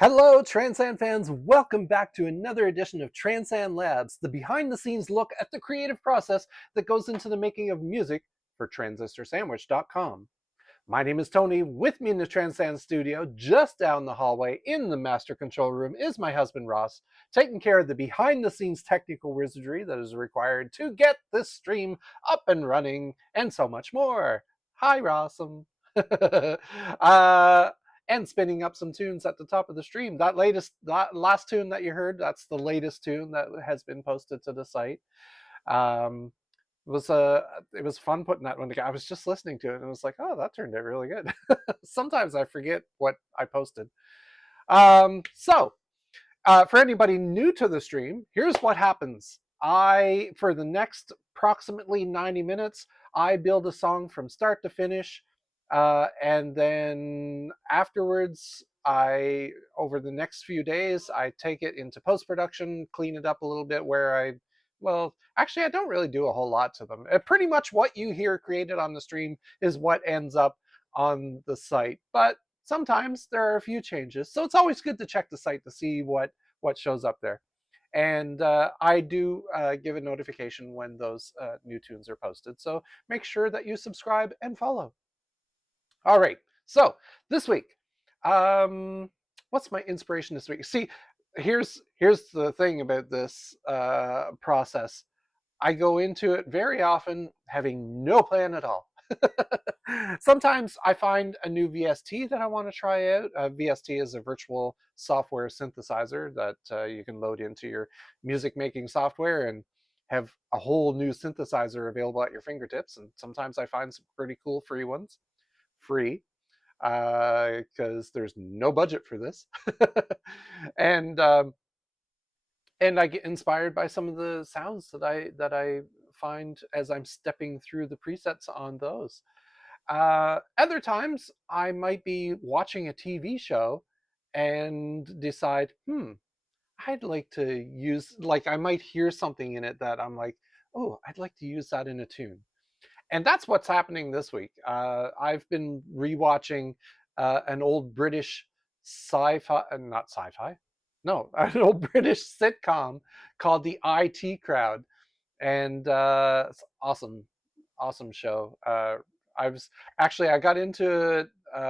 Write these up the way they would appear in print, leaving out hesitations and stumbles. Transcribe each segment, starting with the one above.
Hello, TranSan fans. Welcome back to another edition of TranSan Labs, the behind-the-scenes look at the creative process that goes into the making of music for TransistorSandwich.com. My name is Tony. With me in the TranSan studio, just down the hallway in the master control room, is my husband Ross, taking care of the behind-the-scenes technical wizardry that is required to get this stream up and running, and so much more. Hi, Rossum. uh, and spinning up some tunes at the top of the stream. That last tune that you heard, that's the latest tune that has been posted to the site. Um, it was fun putting that one together. I was just listening to it and it was like, oh, that turned out really good. Sometimes I forget what I posted. For anybody new to the stream, here's what happens. For the next approximately 90 minutes, I build a song from start to finish. And then afterwards, over the next few days, I take it into post-production, clean it up a little bit well, actually, I don't really do a whole lot to them. Pretty much what you hear created on the stream is what ends up on the site. But sometimes there are a few changes. So it's always good to check the site to see what shows up there. And I do give a notification when those new tunes are posted. So make sure that you subscribe and follow. All right. So this week, what's my inspiration this week? See, here's the thing about this process. I go into it very often having no plan at all. Sometimes I find a new VST that I want to try out. VST is a virtual software synthesizer that you can load into your music making software and have a whole new synthesizer available at your fingertips. And sometimes I find some pretty cool free ones. Free, because there's no budget for this. and and I get inspired by some of the sounds that I find as I'm stepping through the presets on those. Other times, I might be watching a TV show and decide, I'd like to use, like, I might hear something in it that I'm like, oh, I'd like to use that in a tune. And that's what's happening this week. I've been rewatching an old British not sci-fi, no, an old British sitcom called The IT Crowd, and it's awesome show. I got into it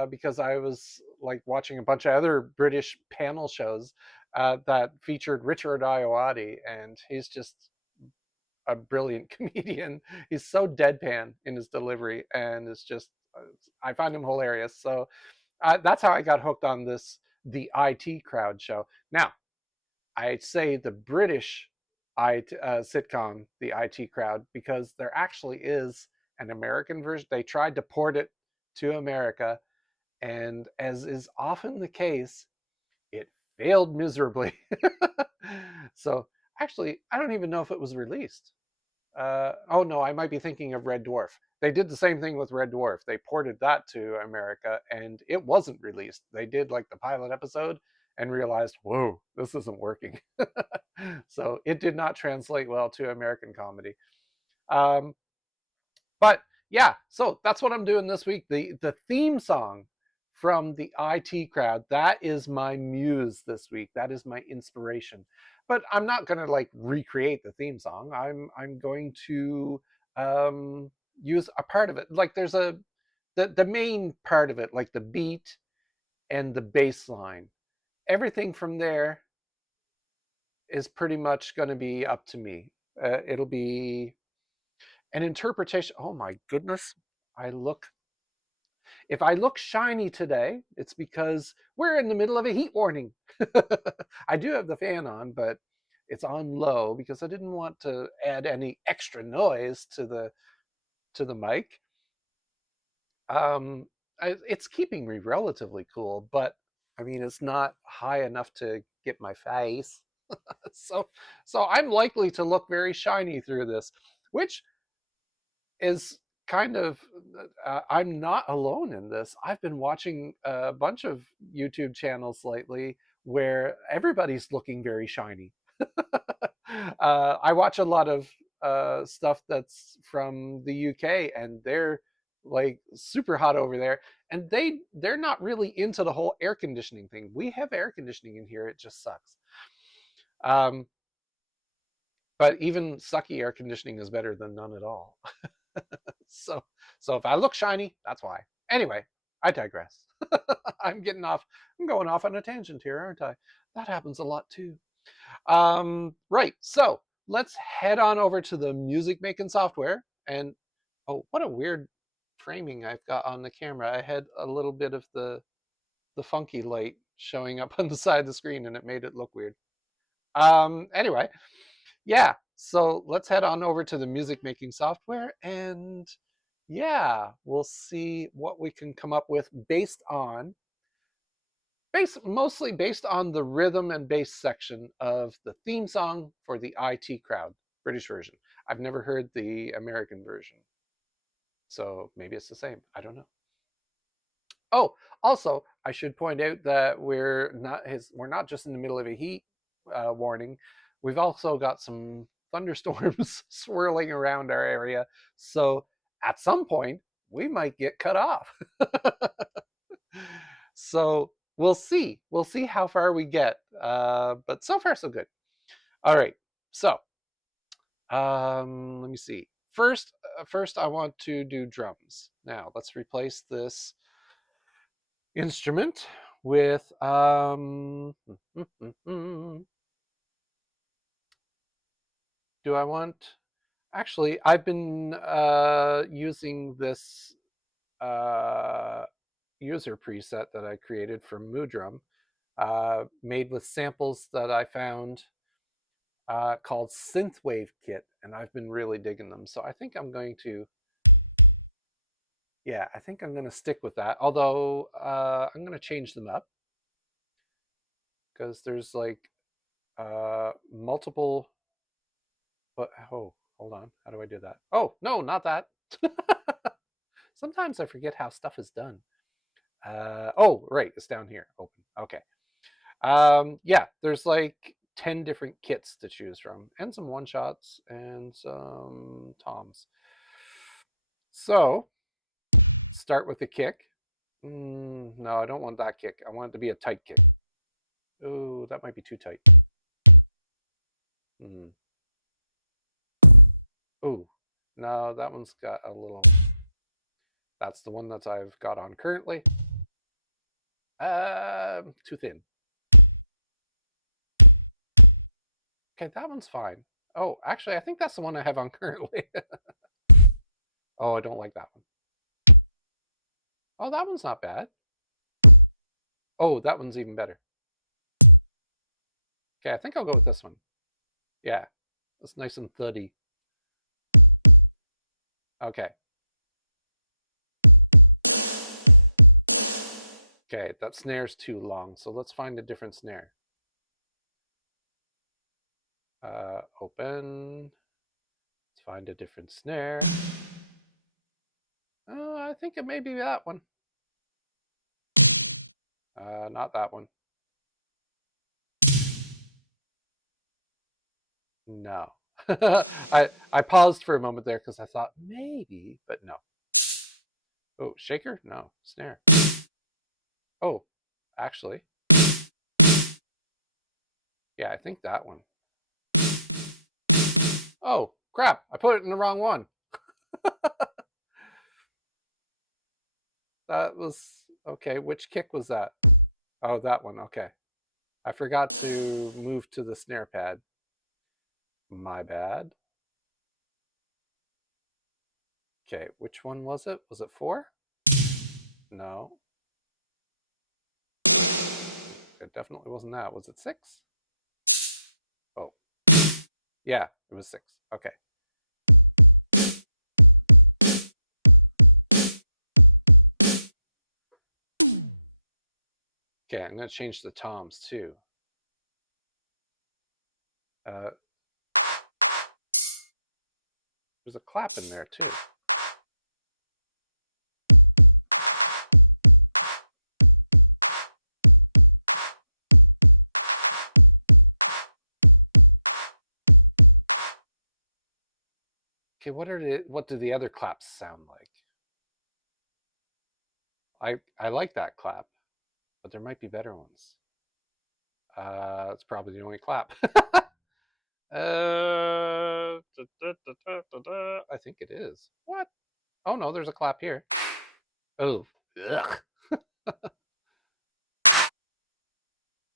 because I was like watching a bunch of other British panel shows that featured Richard Ayoade, and he's just a brilliant comedian. He's so deadpan in his delivery, and it's just I find him hilarious. So that's how I got hooked on the IT Crowd show. Now, I say the British sitcom, the IT Crowd, because there actually is an American version. They tried to port it to America, and as is often the case, it failed miserably. So actually, I don't even know if it was released. Oh no, I might be thinking of Red Dwarf. They did the same thing with Red Dwarf. They ported that to America and it wasn't released. They did like the pilot episode and realized, whoa, this isn't working. So it did not translate well to American comedy. Um, but yeah, so that's what I'm doing this week. The theme song from the IT Crowd, that is my muse this week. That is my inspiration. But I'm not going to like recreate the theme song. I'm going to use a part of it. Like there's the main part of it, like the beat and the bass line. Everything from there is pretty much going to be up to me. It'll be an interpretation. Oh my goodness. If I look shiny today, it's because we're in the middle of a heat warning. I do have the fan on, but it's on low because I didn't want to add any extra noise to the mic. It's keeping me relatively cool, but I mean, it's not high enough to get my face. so, so I'm likely to look very shiny through this, which is kind of I'm not alone in this. I've been watching a bunch of YouTube channels lately where everybody's looking very shiny. I watch a lot of stuff that's from the UK, and they're like super hot over there, and they're not really into the whole air conditioning thing. We have air conditioning in here, it just sucks. Um, but even sucky air conditioning is better than none at all. So so if I look shiny, that's why. Anyway, I digress. I'm getting off. I'm going off on a tangent here, aren't I? That happens a lot too. Right. So let's head on over to the music making software. And oh, what a weird framing I've got on the camera. I had a little bit of the funky light showing up on the side of the screen, and it made it look weird. Anyway, yeah. So let's head on over to the music making software, and yeah, we'll see what we can come up with mostly based on the rhythm and bass section of the theme song for the IT Crowd British version. I've never heard the American version, so maybe it's the same. I don't know. Oh, also, I should point out that we're not just in the middle of a heat warning. We've also got some thunderstorms swirling around our area, so at some point we might get cut off. So we'll see. We'll see how far we get. But so far so good. All right. So let me see. First I want to do drums. Now let's replace this instrument with do I want actually I've been using this uh, user preset that I created from Moodrum, made with samples that I found, called Synthwave Kit, and I've been really digging them. So I think I'm going to, yeah, I think I'm going to stick with that. Although I'm going to change them up because there's like multiple. But oh, hold on, how do I do that? Oh no, not that. Sometimes I forget how stuff is done. Oh, right, it's down here. Open. Okay. Yeah, there's like 10 different kits to choose from, and some one shots and some toms. So start with the kick. No, I don't want that kick. I want it to be a tight kick. Oh, that might be too tight. Mm. Oh, no, that one's got a little. That's the one that I've got on currently. Too thin. Okay, that one's fine. Oh, actually, I think that's the one I have on currently. Oh, I don't like that one. Oh, that one's not bad. Oh, that one's even better. Okay, I think I'll go with this one. Yeah, it's nice and thuddy. Okay. Okay, that snare's too long, so let's find a different snare. Open. Let's find a different snare. I think it may be that one. Not that one. No. I paused for a moment there because I thought maybe, but no. Oh, shaker? No. Snare. Oh, actually. Yeah, I think that one. Oh, crap. I put it in the wrong one. That was okay. Which kick was that? Oh, that one. Okay. I forgot to move to the snare pad. My bad. Okay, which one was it? Was it 4? No. It definitely wasn't that. Was it 6? Oh. Yeah, it was 6. Okay. Okay, I'm going to change the toms too. There's a clap in there too. Okay, what do the other claps sound like? I like that clap, but there might be better ones. It's probably the only clap. I think it is. What? Oh no, there's a clap here. Oh, ugh.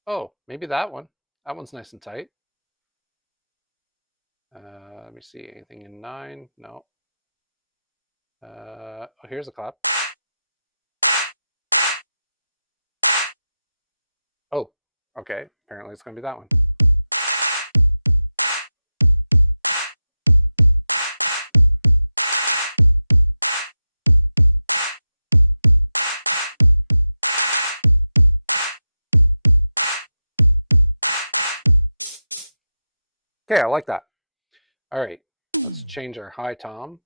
Oh, maybe that one. That one's nice and tight. Let me see. Anything in 9? No. Oh, here's a clap. Oh, okay. Apparently it's going to be that one. Okay, I like that. All right, let's change our high tom.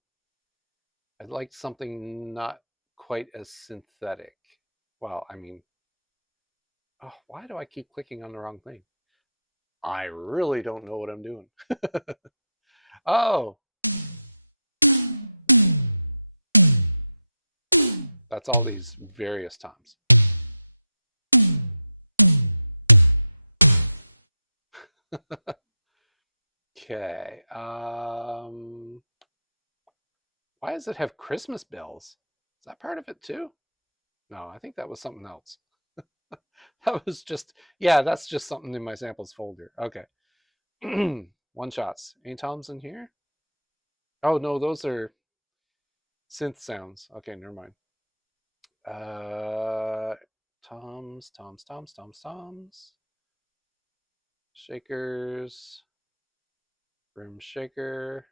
I'd like something not quite as synthetic. Well, I mean, oh, why do I keep clicking on the wrong thing? I really don't know what I'm doing. Oh, that's all these various toms. Okay. Why does it have Christmas bells? Is that part of it too? No, I think that was something else. That was just, yeah, that's just something in my samples folder. Okay. One shots. Any toms in here? Oh no, those are synth sounds. Okay, never mind. Toms, toms, toms, toms, toms. Shakers. Room shaker.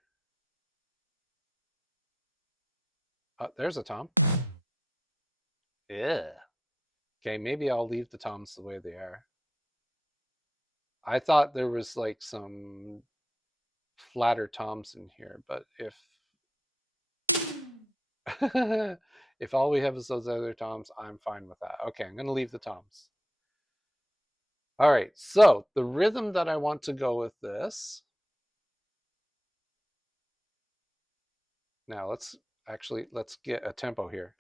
Oh, there's a tom. Yeah. Okay, maybe I'll leave the toms the way they are. I thought there was like some flatter toms in here, but if if all we have is those other toms, I'm fine with that. Okay, I'm going to leave the toms. All right, so the rhythm that I want to go with this. Now let's get a tempo here.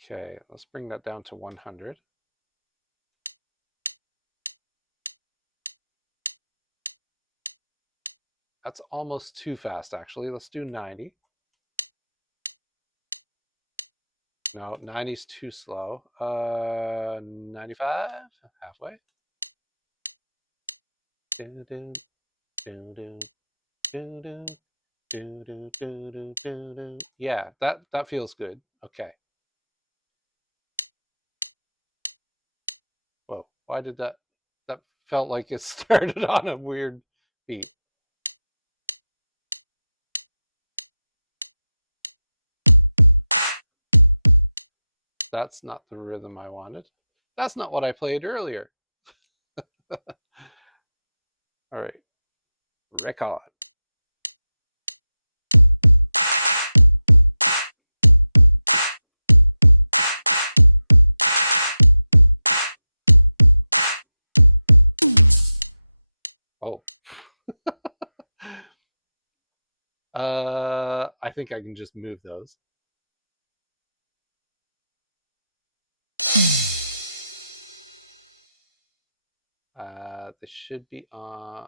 Okay, let's bring that down to 100. That's almost too fast, actually. Let's do 90. No, 90's too slow. 95, halfway. Yeah, that feels good. Okay. Whoa, why did that felt like it started on a weird beat. That's not the rhythm I wanted. That's not what I played earlier. All right, record. Oh. I think I can just move those. They should be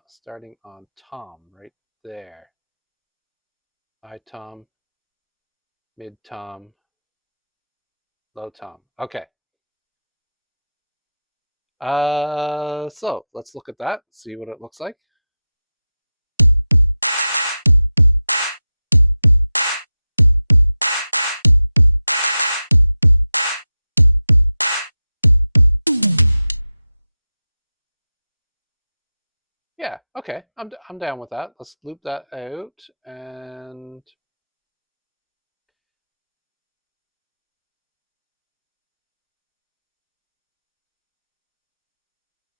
starting on tom right there. High tom, mid tom, low tom. Okay. So let's look at that, see what it looks like. Yeah, okay, I'm down with that. Let's loop that out, and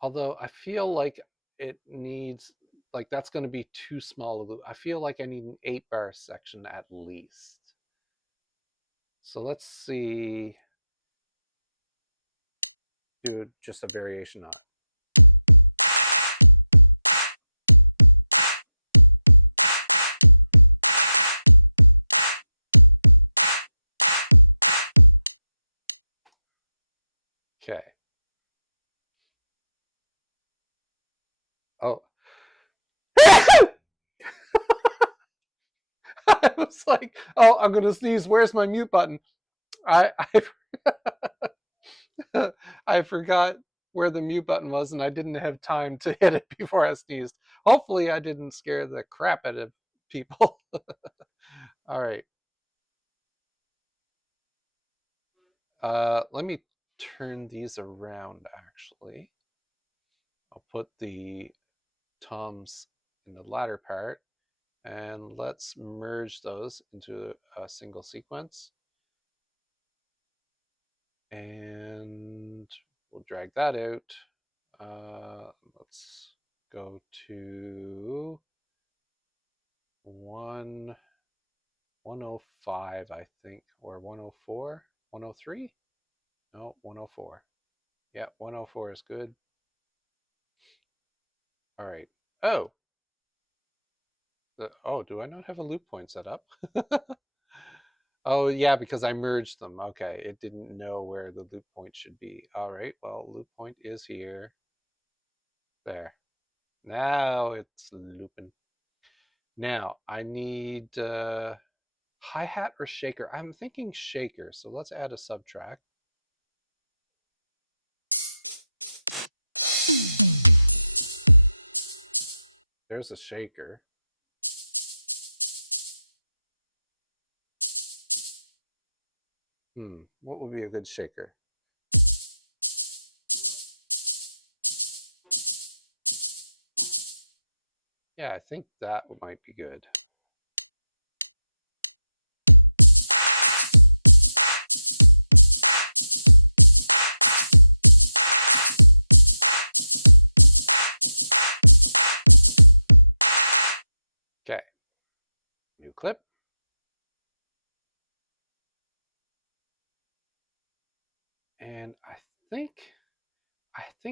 although I feel like it needs, like that's going to be too small a loop. I feel like I need an 8-bar section at least. So let's see, do just a variation on it. I was like, oh, I'm gonna sneeze. Where's my mute button? I I forgot where the mute button was, and I didn't have time to hit it before I sneezed. Hopefully, I didn't scare the crap out of people. All right. Let me turn these around, actually. I'll put the toms in the latter part, and let's merge those into a single sequence. And we'll drag that out. Let's go to 105, I think, or 104, 103? No, 104. Yeah, 104 is good. All right. Oh, do I not have a loop point set up? Oh, yeah, because I merged them. Okay, it didn't know where the loop point should be. All right, well, loop point is here. There. Now it's looping. Now I need hi-hat or shaker. I'm thinking shaker, so let's add a subtrack. There's a shaker. What would be a good shaker? Yeah, I think that might be good. Okay, new clip. And I think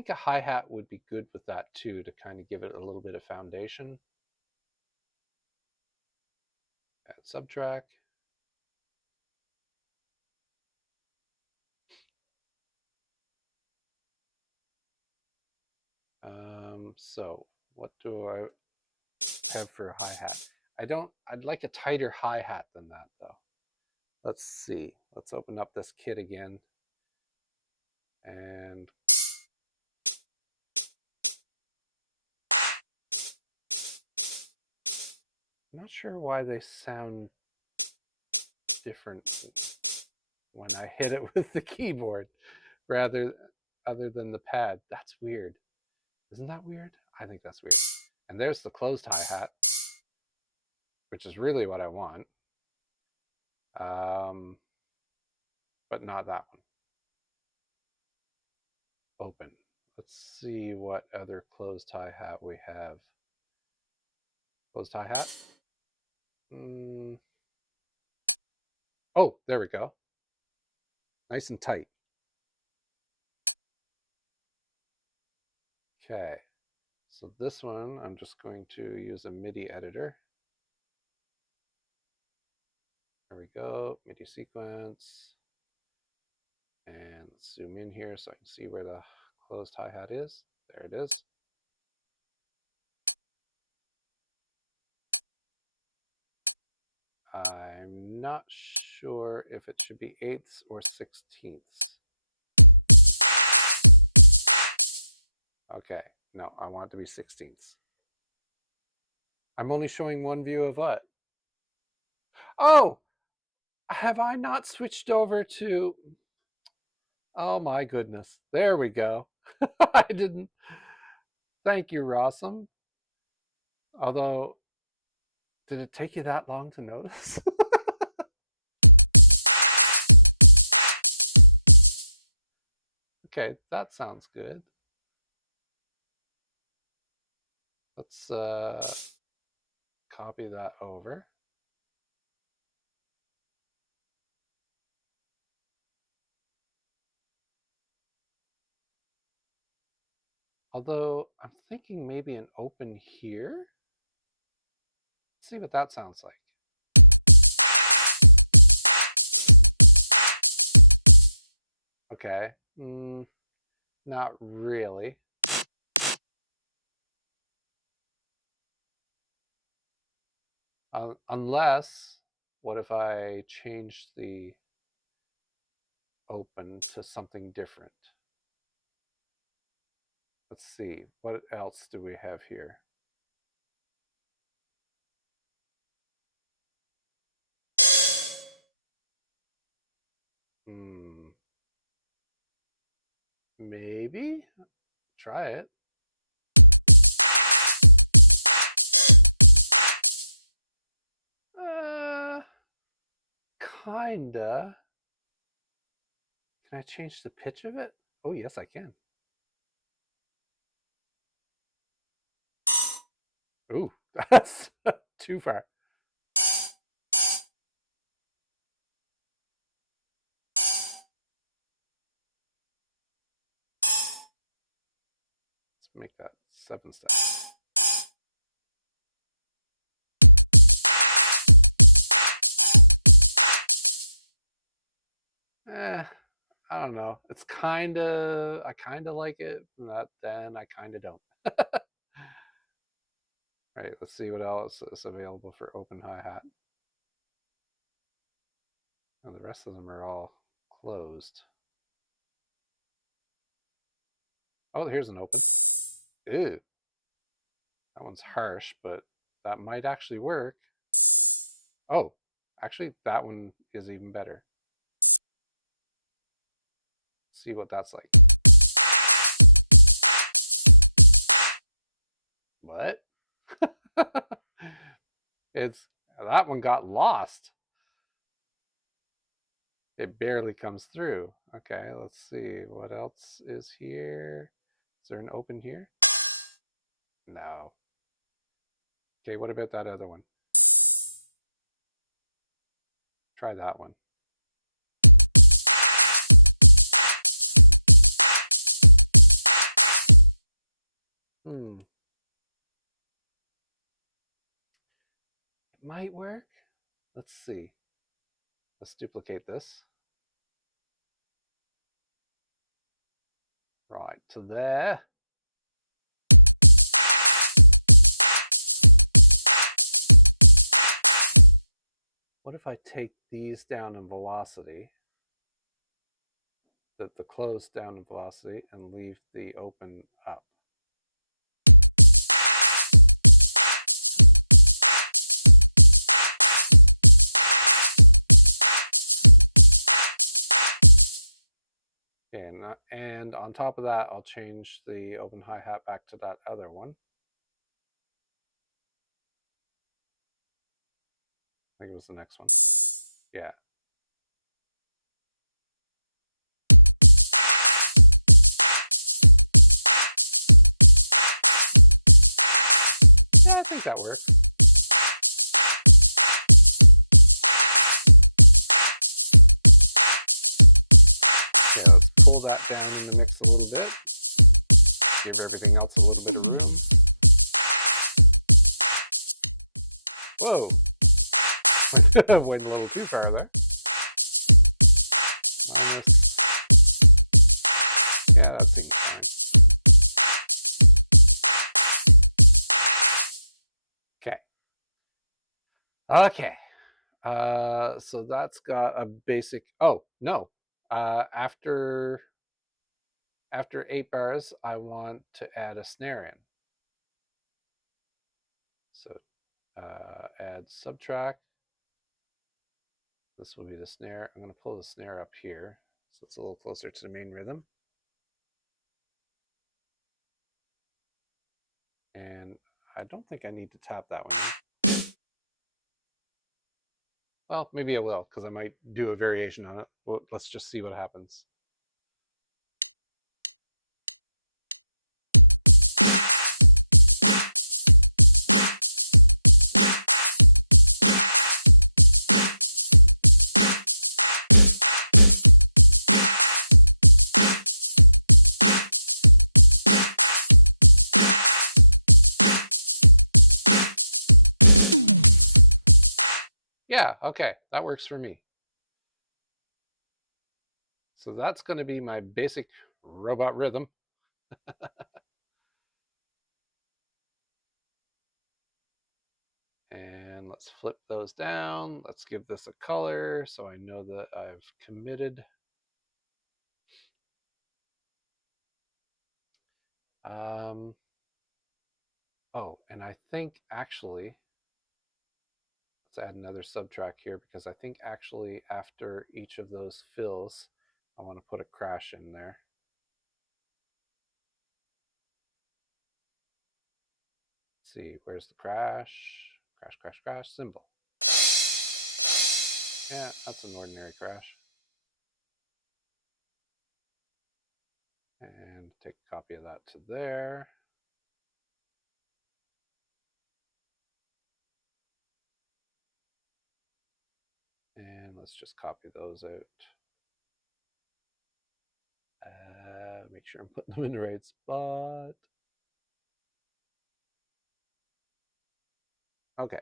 a hi-hat would be good with that too, to kind of give it a little bit of foundation. Add subtrack. So what do I have for a hi-hat? I'd like a tighter hi-hat than that though. Let's see. Let's open up this kit again. And I'm not sure why they sound different when I hit it with the keyboard rather other than the pad. That's weird. Isn't that weird? I think that's weird. And there's the closed hi-hat, which is really what I want. But not that one. Open. Let's see what other closed hi-hat we have. Closed hi-hat. Oh, there we go. Nice and tight. Okay. So this one, I'm just going to use a MIDI editor. There we go, MIDI sequence. And let's zoom in here so I can see where the closed hi-hat is. There it is. I'm not sure if it should be eighths or sixteenths. Okay, no, I want it to be sixteenths. I'm only showing one view of what? Oh, have I not switched over to... Oh my goodness. There we go. I didn't... Thank you, Rossum. Although, did it take you that long to notice? Okay, that sounds good. Let's copy that over. Although I'm thinking maybe an open here. Let's see what that sounds like. Okay, not really. Unless, what if I change the open to something different? Let's see, what else do we have here? Maybe try it. Kinda. Can I change the pitch of it? Oh, yes, I can. Ooh, that's too far. Let's make that 7 steps. I don't know. It's I kind of like it. Then I kind of don't. Right, let's see what else is available for open hi-hat. Oh, the rest of them are all closed. Oh, here's an open. Ew. That one's harsh, but that might actually work. Oh, actually, that one is even better. See what that's like. What? It's that one got lost. It barely comes through. Okay, let's see what else is here. Is there an open here? No. Okay, what about that other one? Try that one. It might work. Let's see. Let's duplicate this. Right to there. What if I take these down in velocity, the closed down in velocity, and leave the open up? And on top of that, I'll change the open hi-hat back to that other one. I think it was the next one. Yeah. Yeah, I think that works. Okay, let's pull that down in the mix a little bit. Give everything else a little bit of room. Whoa. Went a little too far there. Minus. Yeah, that seems fine. Okay. So that's got a basic. Oh no. After 8 bars, I want to add a snare in. So add subtract. This will be the snare. I'm going to pull the snare up here so it's a little closer to the main rhythm. And I don't think I need to tap that one in. Well, maybe I will, because I might do a variation on it. Well, let's just see what happens. Yeah, okay, that works for me. So that's going to be my basic robot rhythm. And And let's flip those down. Let's give this a color so I know that I've committed. Oh, and I think actually, let's add another subtrack here because I think actually after each of those fills, I want to put a crash in there. Let's see, where's the crash? Crash, crash, crash symbol. Yeah, that's an ordinary crash. And take a copy of that to there. And let's just copy those out. Make sure I'm putting them in the right spot. Okay.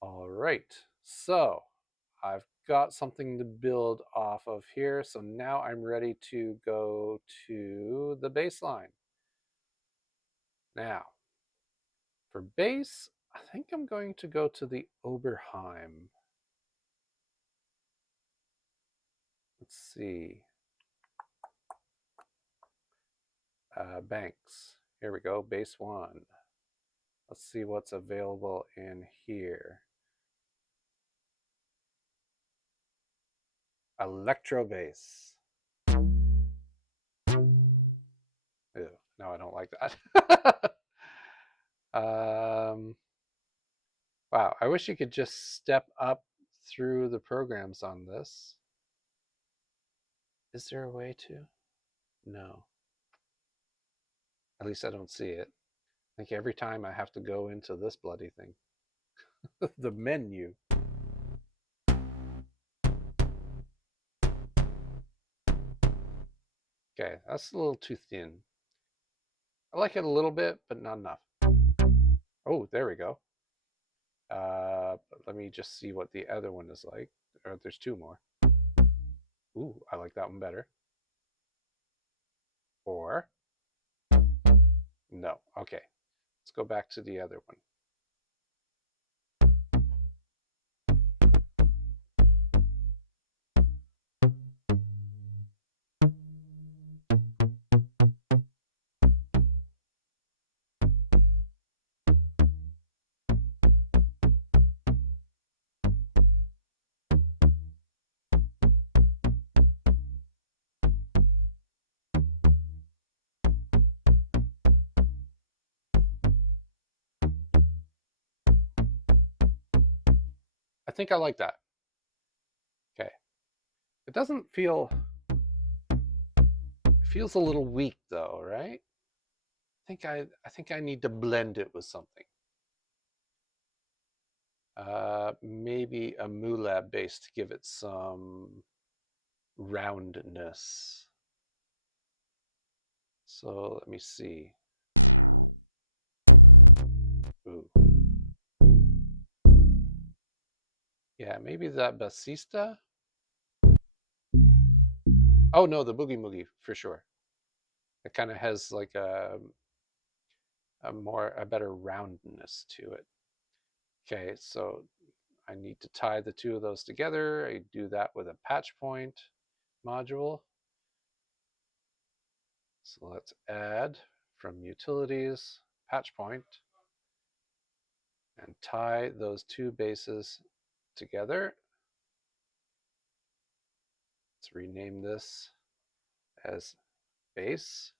All right. So I've got something to build off of here. So now I'm ready to go to the bass line. Now, for bass, I think I'm going to go to the Oberheim. Let's see. Banks. Here we go, bass 1. Let's see what's available in here. Electro bass. Ew, no, I don't like that. Wow, I wish you could just step up through the programs on this. Is there a way to? No. At least I don't see it. I think every time I have to go into this bloody thing. The menu. Okay, that's a little too thin. I like it a little bit, but not enough. Oh, there we go. But let me just see what the other one is like. Or there's 2 more. Ooh, I like that one better. Or no. Okay, let's go back to the other one. I think I like that. Okay. It doesn't feel, it feels a little weak though, right? I think I need to blend it with something. Maybe a MULAB base to give it some roundness. So let me see. Ooh. Yeah, maybe that bassista. Oh no, the boogie moogie for sure. It kind of has like a better roundness to it. Okay, so I need to tie the 2 of those together. I do that with a patch point module. So let's add from utilities, patch point, and tie those 2 bases together. Let's rename this as bass.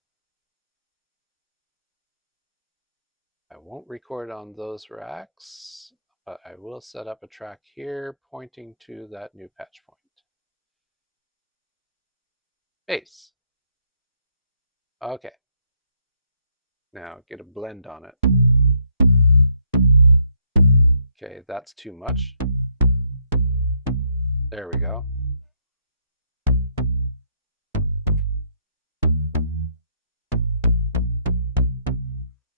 I won't record on those racks, but I will set up a track here pointing to that new patch point. Bass. Okay. Now get a blend on it. Okay, that's too much. There we go.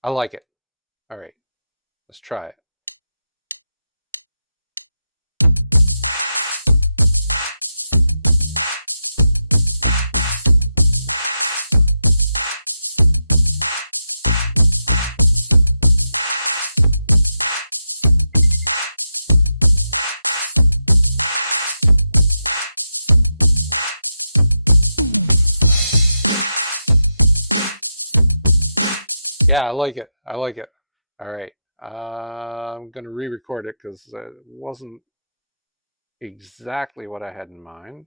I like it. All right, let's try it. Yeah, I like it. I like it. All right. I'm going to re-record it because it wasn't exactly what I had in mind.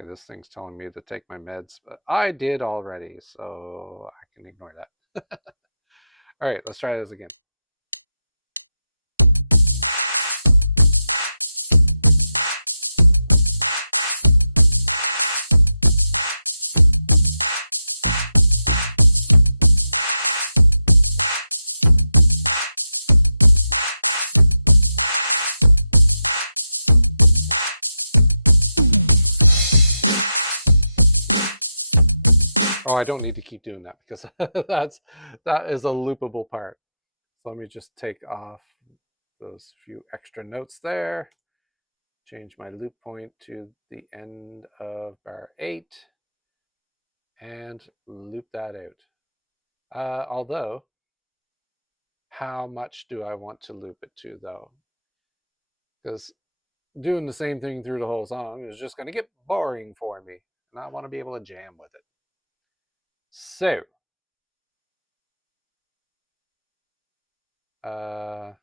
Okay, this thing's telling me to take my meds, but I did already, so I can ignore that. All right, let's try this again. Oh, I don't need to keep doing that because that is a loopable part. So let me just take off those few extra notes there. Change my loop point to the end of bar 8 and loop that out. Although, how much do I want to loop it to though? Because doing the same thing through the whole song is just going to get boring for me, and I want to be able to jam with it. So, let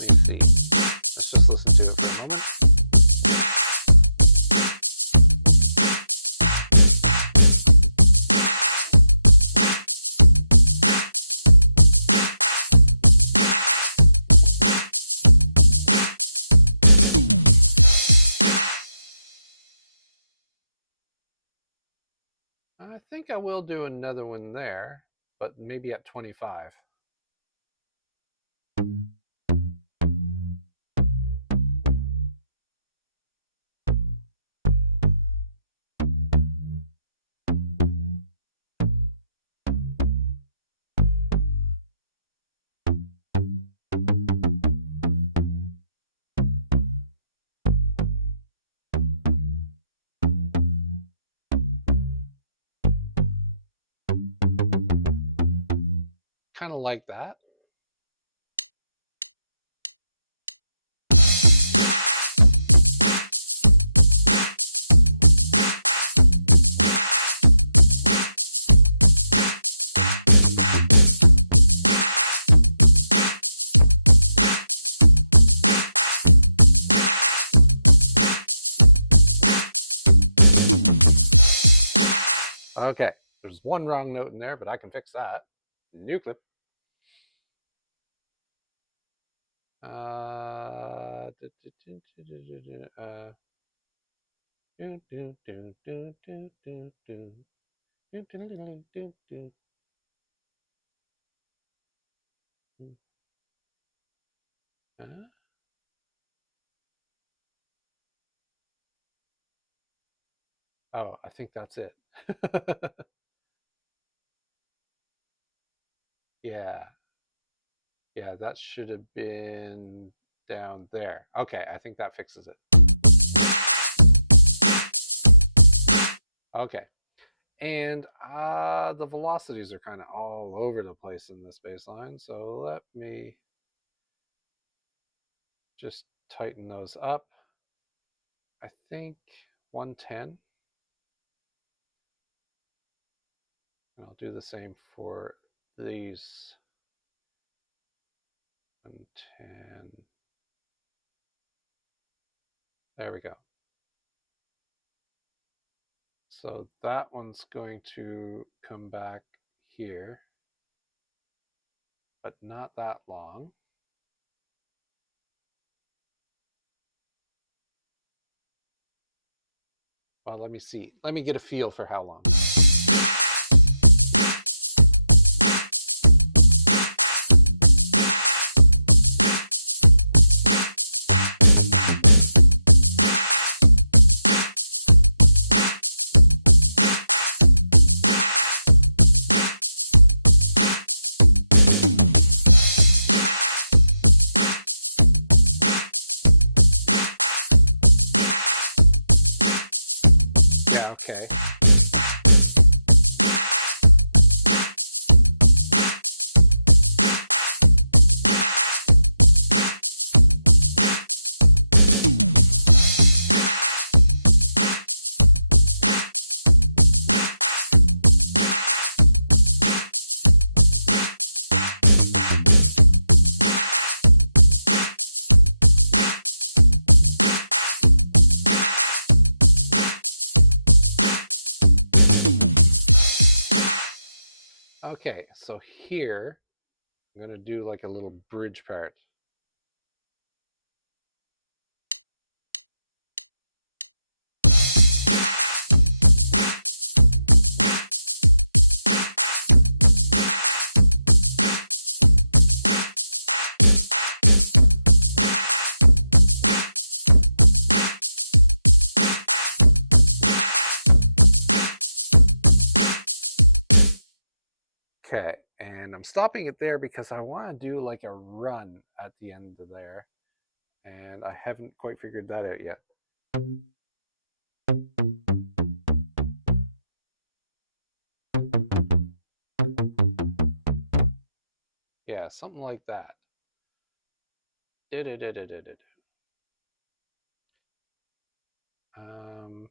me see. Let's just listen to it for a moment. I think I will do another one there, but maybe at 25. Kind of like that. Okay, there's one wrong note in there, but I can fix that. New clip. Oh, I think that's it. Yeah. Yeah, that should have been down there. Okay, I think that fixes it. Okay. And the velocities are kind of all over the place in this bass line. So let me just tighten those up. I think 110. And I'll do the same for these. 110. There we go. So that one's going to come back here, but not that long. Well, let me see. Let me get a feel for how long. Okay. Okay, so here I'm going to do like a little bridge part. Okay, and I'm stopping it there because I want to do like a run at the end of there, and I haven't quite figured that out yet. Yeah, something like that. Um,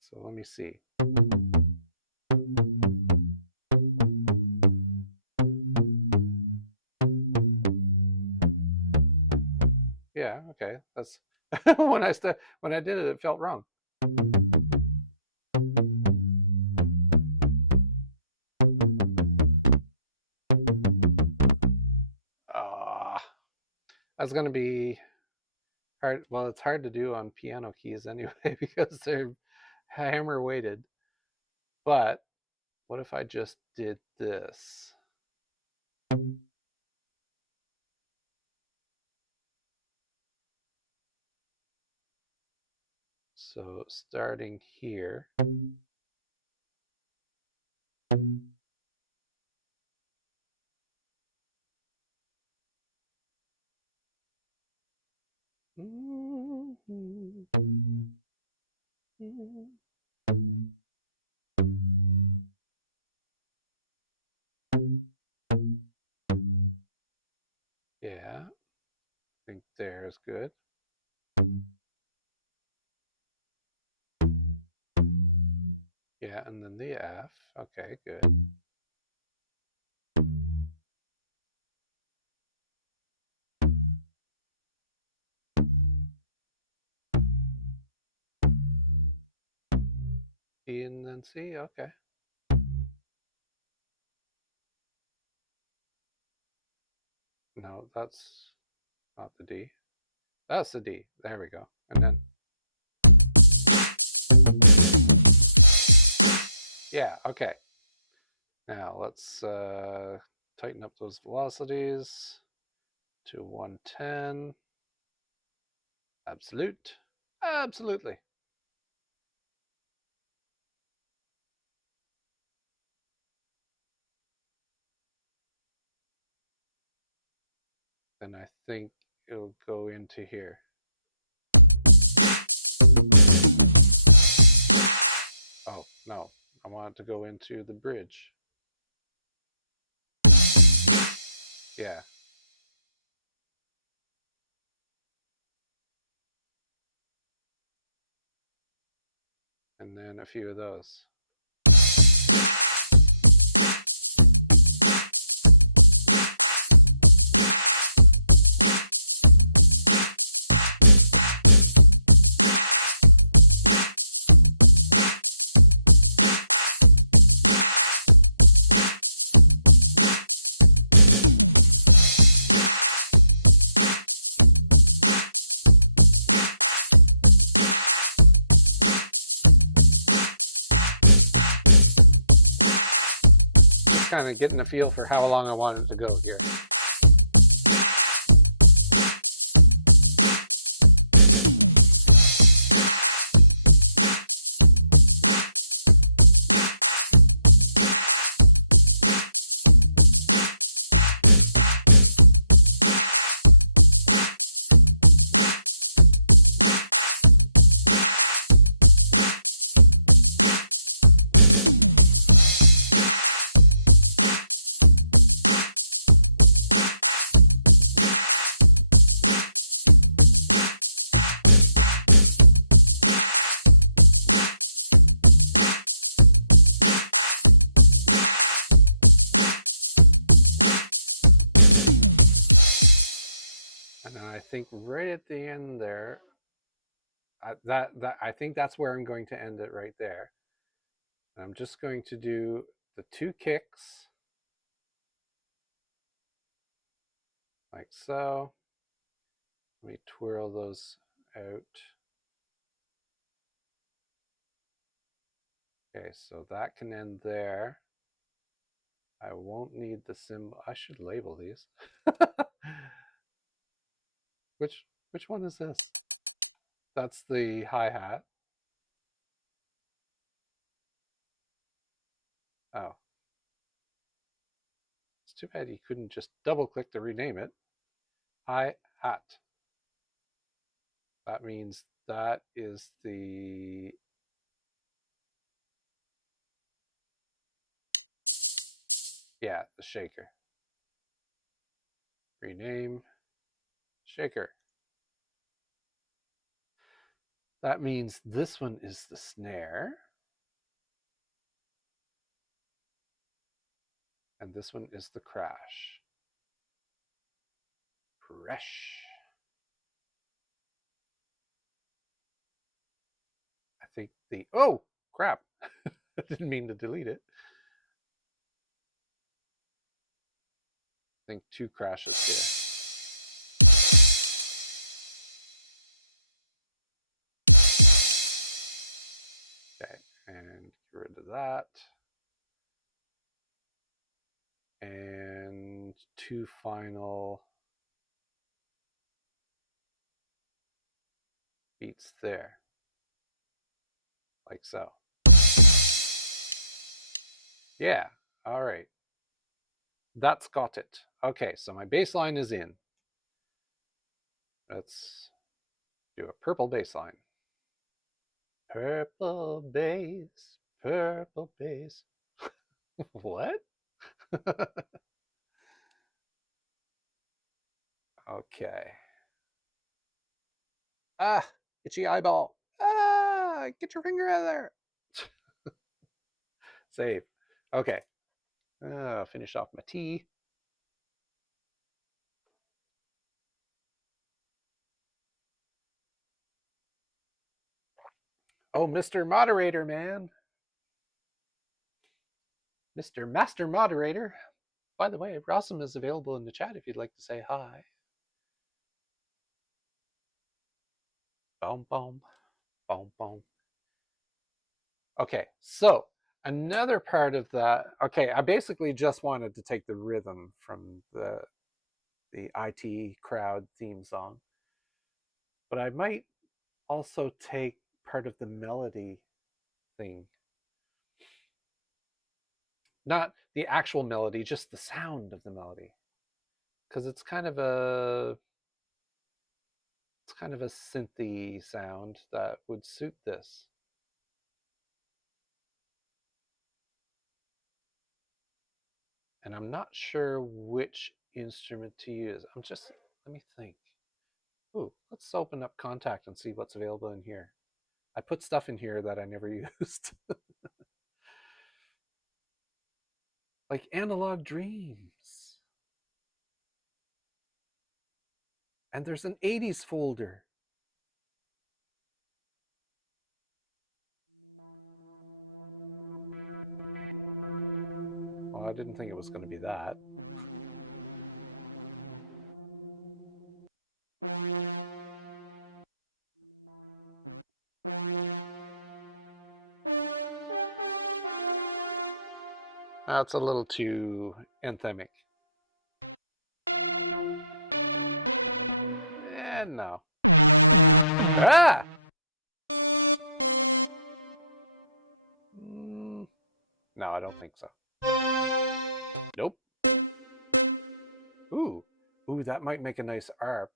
so let me see. Yeah, okay. That's when I did it, it felt wrong. Ah, that's gonna be hard. Well, it's hard to do on piano keys anyway because they're hammer weighted. But what if I just did this? So starting here. Yeah, I think there's good. Yeah, and then the F. Okay, good. E and then C. Okay. No, that's not the D. That's the D. There we go. And then, yeah, okay. Now let's tighten up those velocities to 110. Absolute. Absolutely. Then I think it'll go into here. Oh, no. I want it to go into the bridge. Yeah. And then a few of those. Kind of getting a feel for how long I want it to go here. And then I think right at the end there, I think that's where I'm going to end it right there. And I'm just going to do the 2 kicks, like so. Let me twirl those out. Okay, so that can end there. I won't need the symbol. I should label these. Which one is this? That's the hi-hat. Oh. It's too bad you couldn't just double click to rename it. Hi-hat. That means that is the the shaker. Rename shaker. That means this one is the snare. And this one is the crash. Crash. I think the, oh, crap. I didn't mean to delete it. I think 2 crashes here. Okay, and get rid of that. And 2 final beats there. Like so. Yeah, all right. That's got it. Okay, so my bass line is in. Let's do a purple bass line. Purple bass, purple bass. What? Okay. Ah, itchy eyeball. Ah, get your finger out of there. Save. Okay. Finish off my tea. Oh, Mr. Moderator, man. Mr. Master Moderator. By the way, Rossum is available in the chat if you'd like to say hi. Boom, boom, boom, boom. Okay, so another part of that. Okay, I basically just wanted to take the rhythm from the IT crowd theme song, but I might also take part of the melody thing. Not the actual melody, just the sound of the melody. Because it's kind of a synthy sound that would suit this. And I'm not sure which instrument to use. Let me think. Ooh, let's open up Contact and see what's available in here. I put stuff in here that I never used. Like Analog Dreams. And there's an 80s folder. Well, I didn't think it was going to be that. That's a little too anthemic. And no. Ah! No, I don't think so. Nope. Ooh, that might make a nice ARP.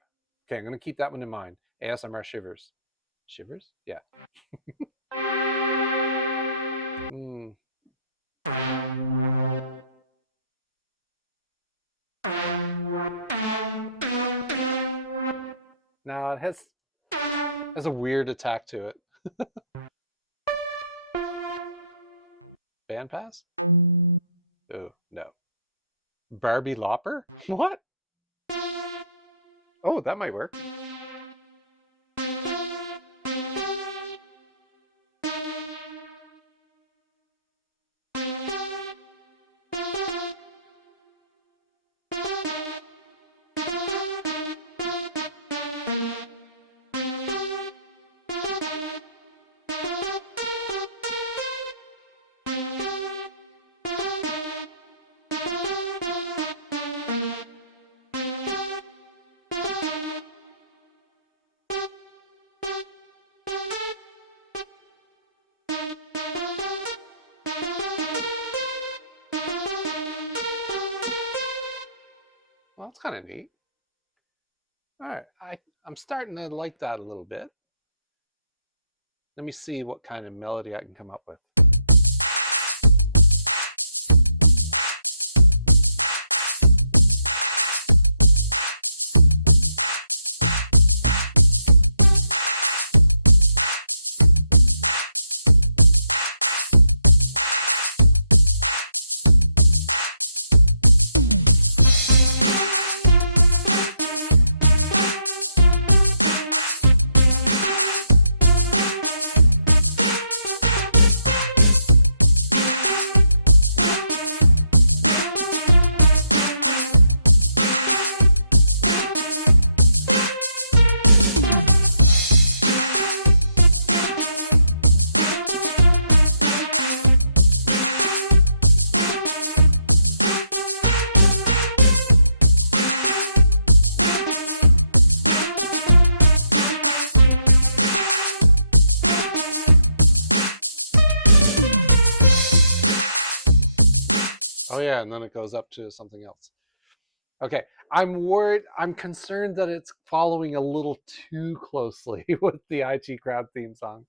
Okay, I'm going to keep that one in mind. ASMR shivers. Shivers? Yeah. No, it has a weird attack to it. Bandpass? Oh, no. Barbie Lopper? What? Oh, that might work. Well, that's kind of neat. All right, I'm starting to like that a little bit. Let me see what kind of melody I can come up with. Oh yeah, and then it goes up to something else. Okay, I'm worried. I'm concerned that it's following a little too closely with the IT crowd theme song,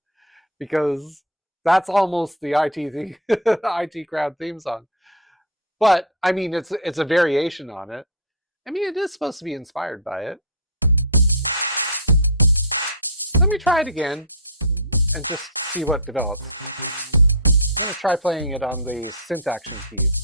because that's almost the IT crowd theme song. But I mean, it's a variation on it. I mean, it is supposed to be inspired by it. Let me try it again and just see what develops. I'm going to try playing it on the synth action keys.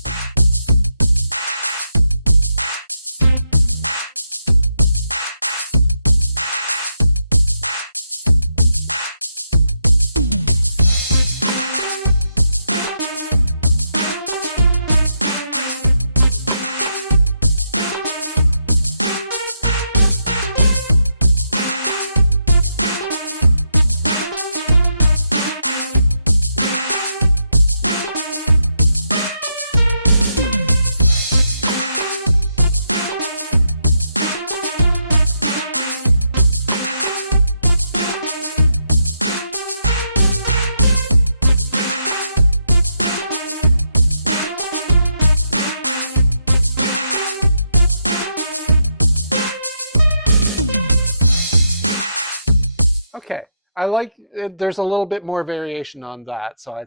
Okay, I like. There's a little bit more variation on that, so I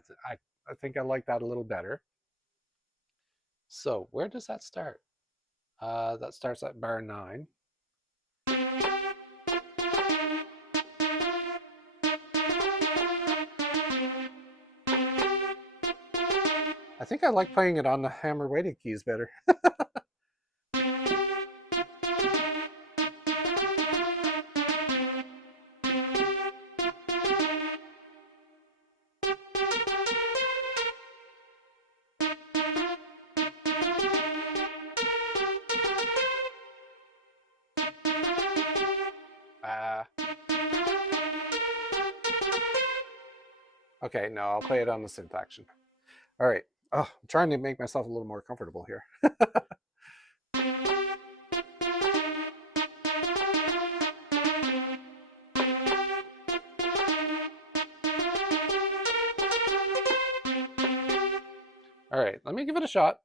think I like that a little better. So where does that start? That starts at bar 9. I think I like playing it on the hammer weighted keys better. Okay, no, I'll play it on the synth action. All right. Oh, I'm trying to make myself a little more comfortable here. All right, let me give it a shot.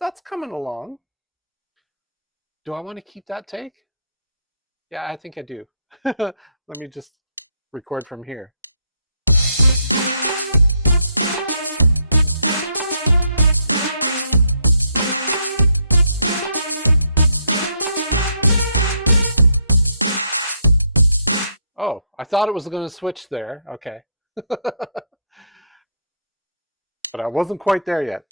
That's coming along. Do I want to keep that take? Yeah, I think I do. Let me just record from here. Oh, I thought it was going to switch there. Okay. But I wasn't quite there yet.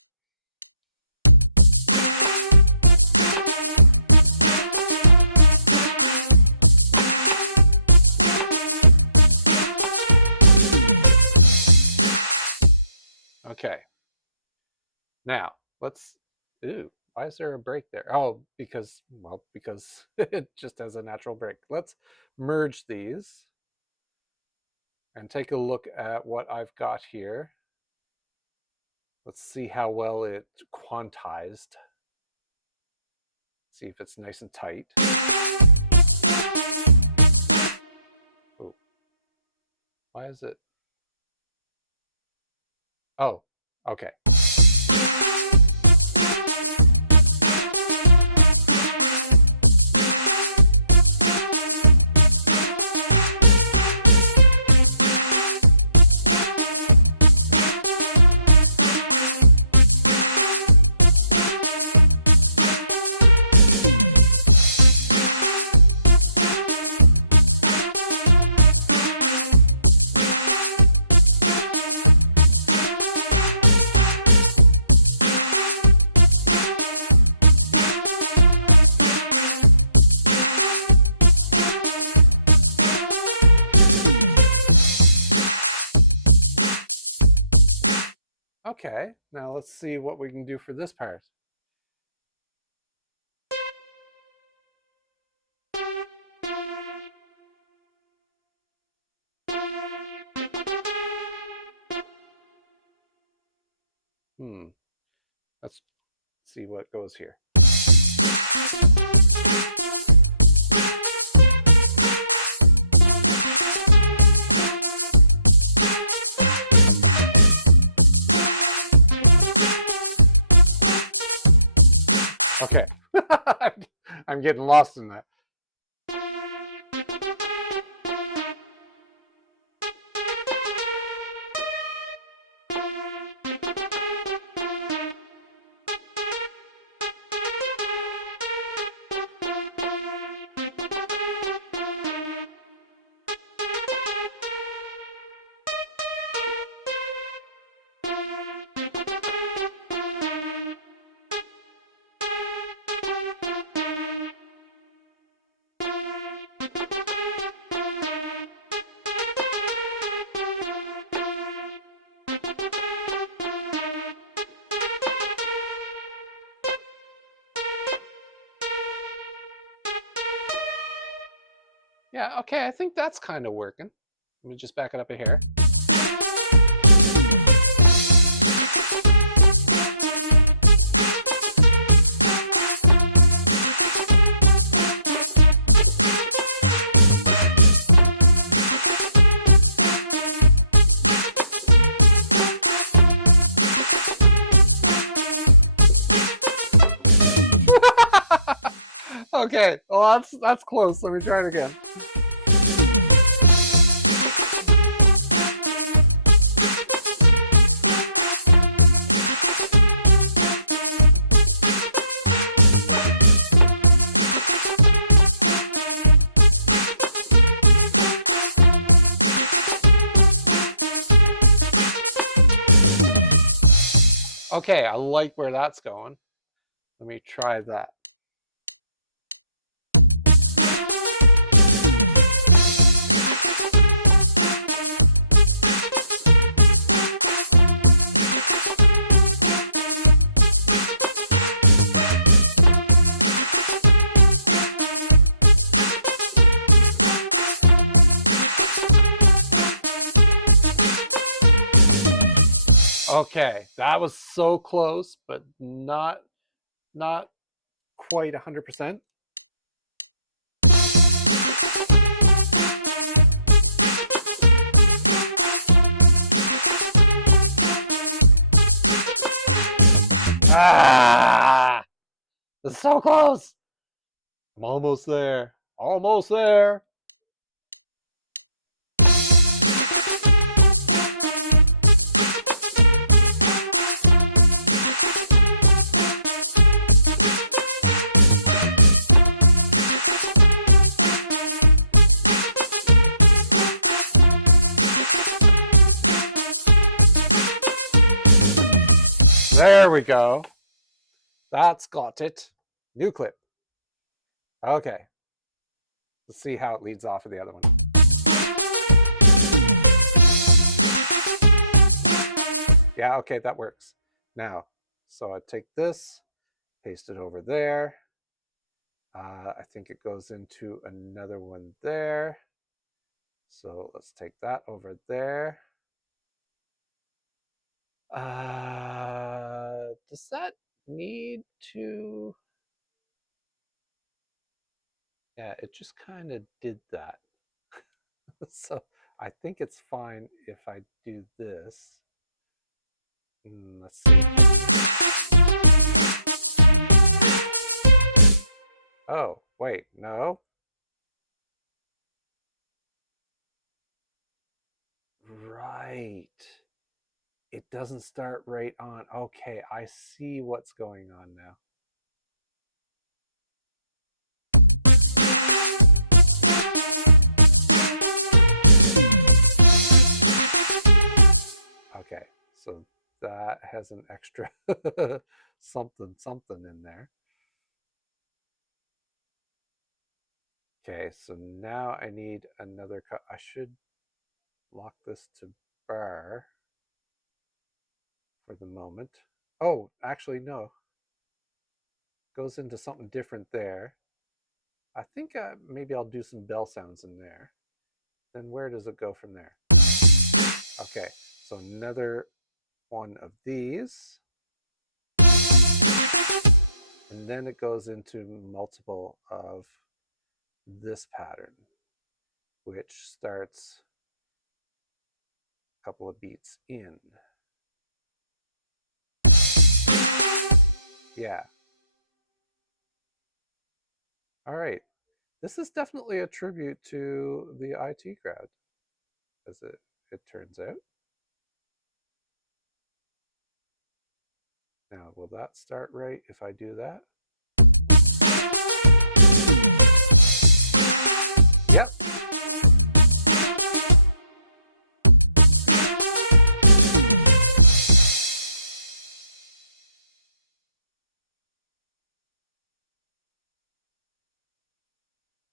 Now, let's, ooh, why is there a break there? Oh, because it just has a natural break. Let's merge these and take a look at what I've got here. Let's see how well it's quantized. See if it's nice and tight. Ooh. Why is it? Oh, okay. Okay, now let's see what we can do for this part. Let's see what goes here. Okay, I'm getting lost in that. Yeah, okay, I think that's kind of working. Let me just back it up a hair. Okay, well that's close. Let me try it again. Okay, I like where that's going. Let me try that. Okay, that was so close, but not quite 100%. Ah! It's so close. I'm almost there. Almost there. There we go. That's got it. New clip. Okay. Let's see how it leads off of the other one. Yeah, okay, that works. Now, So I take this, paste it over there. I think it goes into another one there. So let's take that over there. Does that need to? Yeah, it just kind of did that. So I think it's fine if I do this. Let's see. Oh, wait, no. Right. It doesn't start right on. Okay, I see what's going on now. Okay, so that has an extra something in there. Okay, so now I need another cut. I should lock this to bar for the moment. Oh, actually, no. Goes into something different there. I think maybe I'll do some bell sounds in there. Then where does it go from there? Okay, so another one of these. And then it goes into multiple of this pattern, which starts a couple of beats in. Yeah. All right. This is definitely a tribute to the IT crowd, as it turns out. Now, will that start right if I do that? Yep.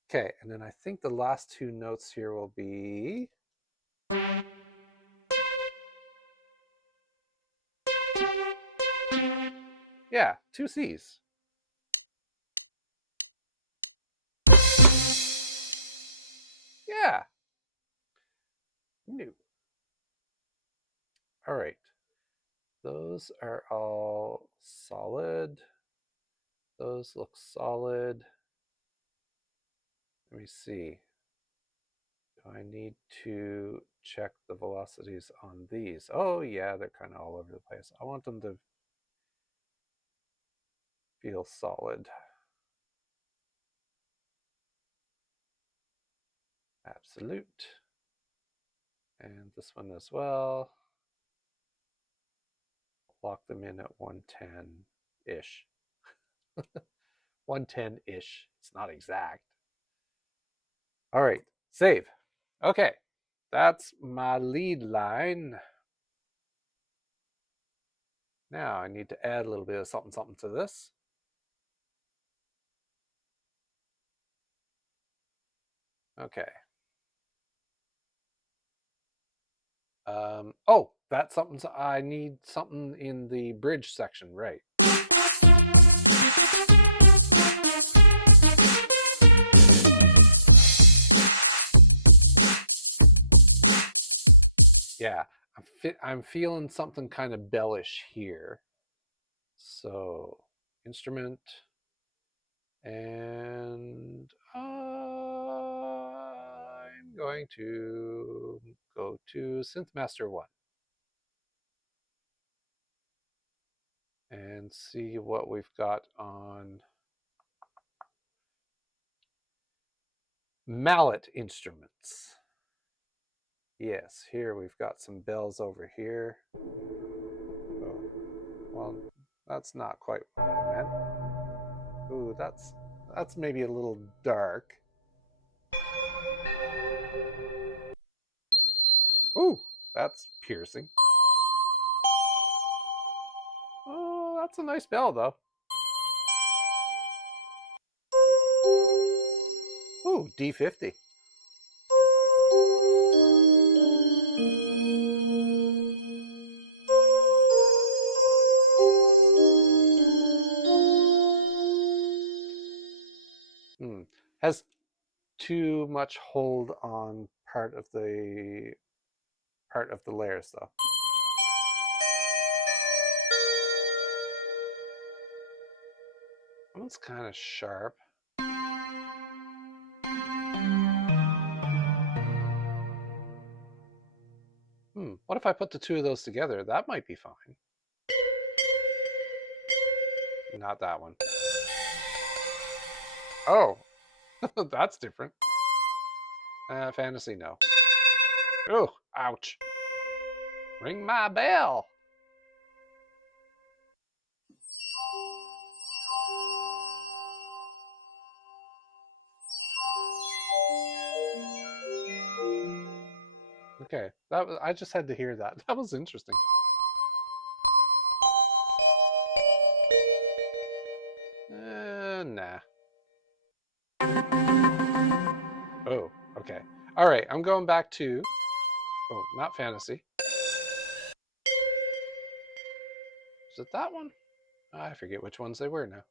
Okay, and then I think the last two notes here will be... Yeah, two C's. Yeah. New. All right. Those are all solid. Those look solid. Let me see. Do I need to check the velocities on these? Oh yeah, they're kind of all over the place. I want them to feel solid. Absolute. And this one as well. Lock them in at 110-ish. 110-ish. It's not exact. All right, save. Okay, that's my lead line. Now I need to add a little bit of something to this. Okay. Oh, that's something. I need something in the bridge section, right? Yeah, I'm feeling something kind of bellish here. So, instrument, and I'm going to go to Synthmaster 1 and see what we've got on mallet instruments. Yes, here we've got some bells over here. Oh, well, that's not quite what I meant. Ooh, that's maybe a little dark. Ooh, that's piercing. Oh, that's a nice bell, though. Ooh, D50. Has too much hold on part of the layers though. That one's kind of sharp. What if I put the two of those together? That might be fine. Not that one. Oh, that's different. Fantasy, no. Oh, ouch. Ring my bell. Okay, I just had to hear that. That was interesting. Nah. Oh, okay. All right, I'm going back to, oh, not fantasy. Is it that one? I forget which ones they were now.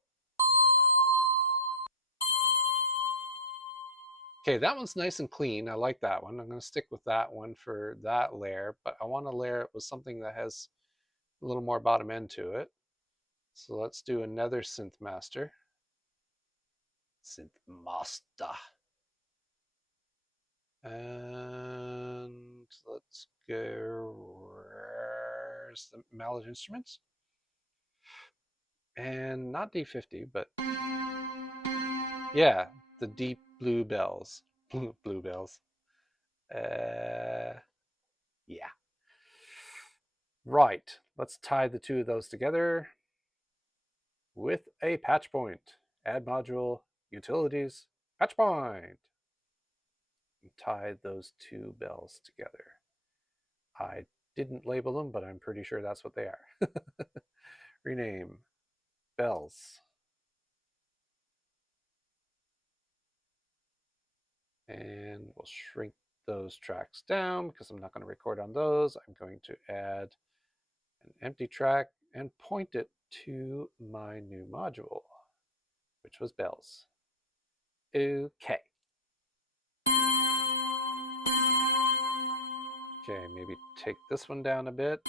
Okay, that one's nice and clean. I like that one. I'm going to stick with that one for that layer, but I want to layer it with something that has a little more bottom end to it. So let's do another synth master. Synth master. And let's go, where's the mallet instruments? And not D50, but yeah, the deep blue bells. Blue bells. Yeah. Right, let's tie the two of those together with a patch point. Add module, utilities, patch point. And tie those two bells together. I didn't label them, but I'm pretty sure that's what they are. Rename bells. And we'll shrink those tracks down because I'm not going to record on those. I'm going to add an empty track and point it to my new module, which was bells. Okay. Okay, maybe take this one down a bit.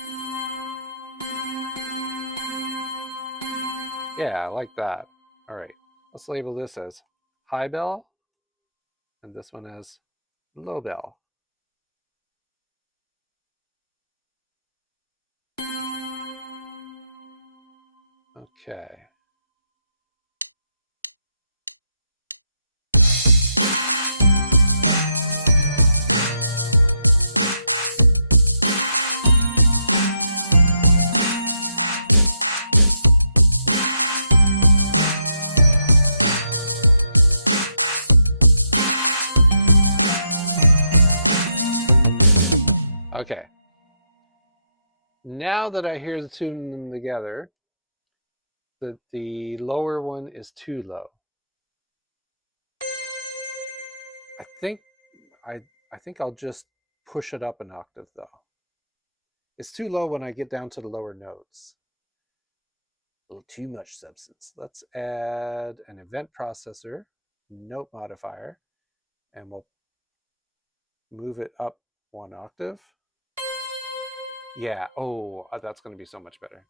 Yeah, I like that. All right, let's label this as high bell and this one as low bell. Okay. Okay. Now that I hear the two of them together, the lower one is too low. I think I'll just push it up an octave though. It's too low when I get down to the lower notes. A little too much substance. Let's add an event processor, note modifier, and we'll move it up one octave. Yeah, oh, that's going to be so much better.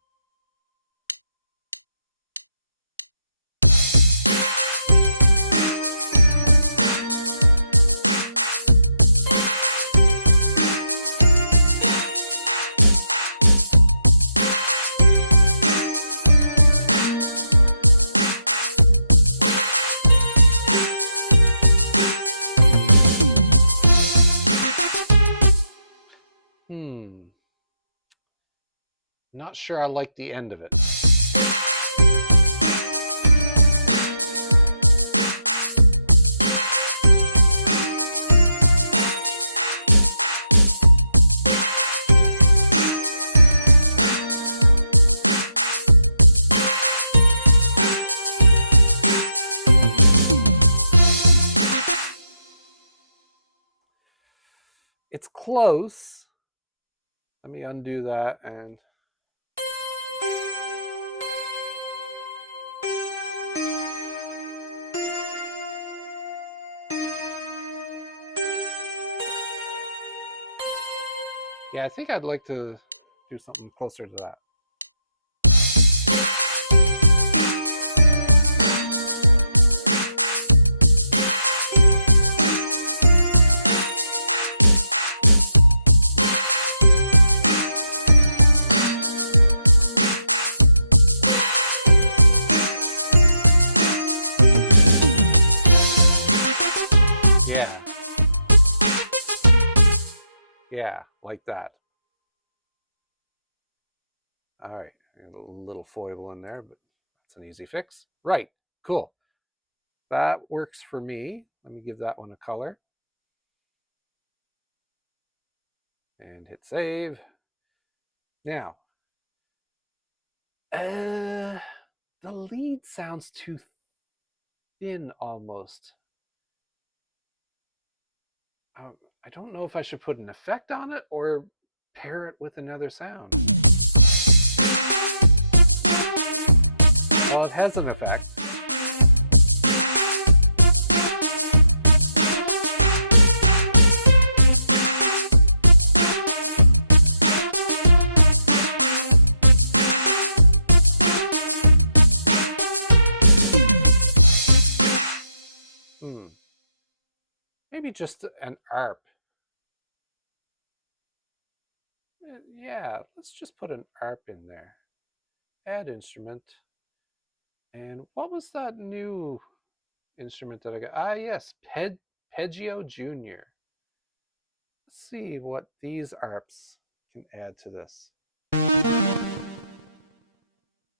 Not sure I like the end of it. It's close. Let me undo that and Yeah, I think I'd like to do something closer to that. Yeah, like that. All right, a little foible in there, but that's an easy fix. Right, cool. That works for me. Let me give that one a color. And hit save. Now, the lead sounds too thin almost. I don't know if I should put an effect on it or pair it with another sound. Well, it has an effect. Maybe just an ARP. Yeah, let's just put an ARP in there. Add instrument. And what was that new instrument that I got? Ah, yes, Peggio Jr. Let's see what these ARPs can add to this.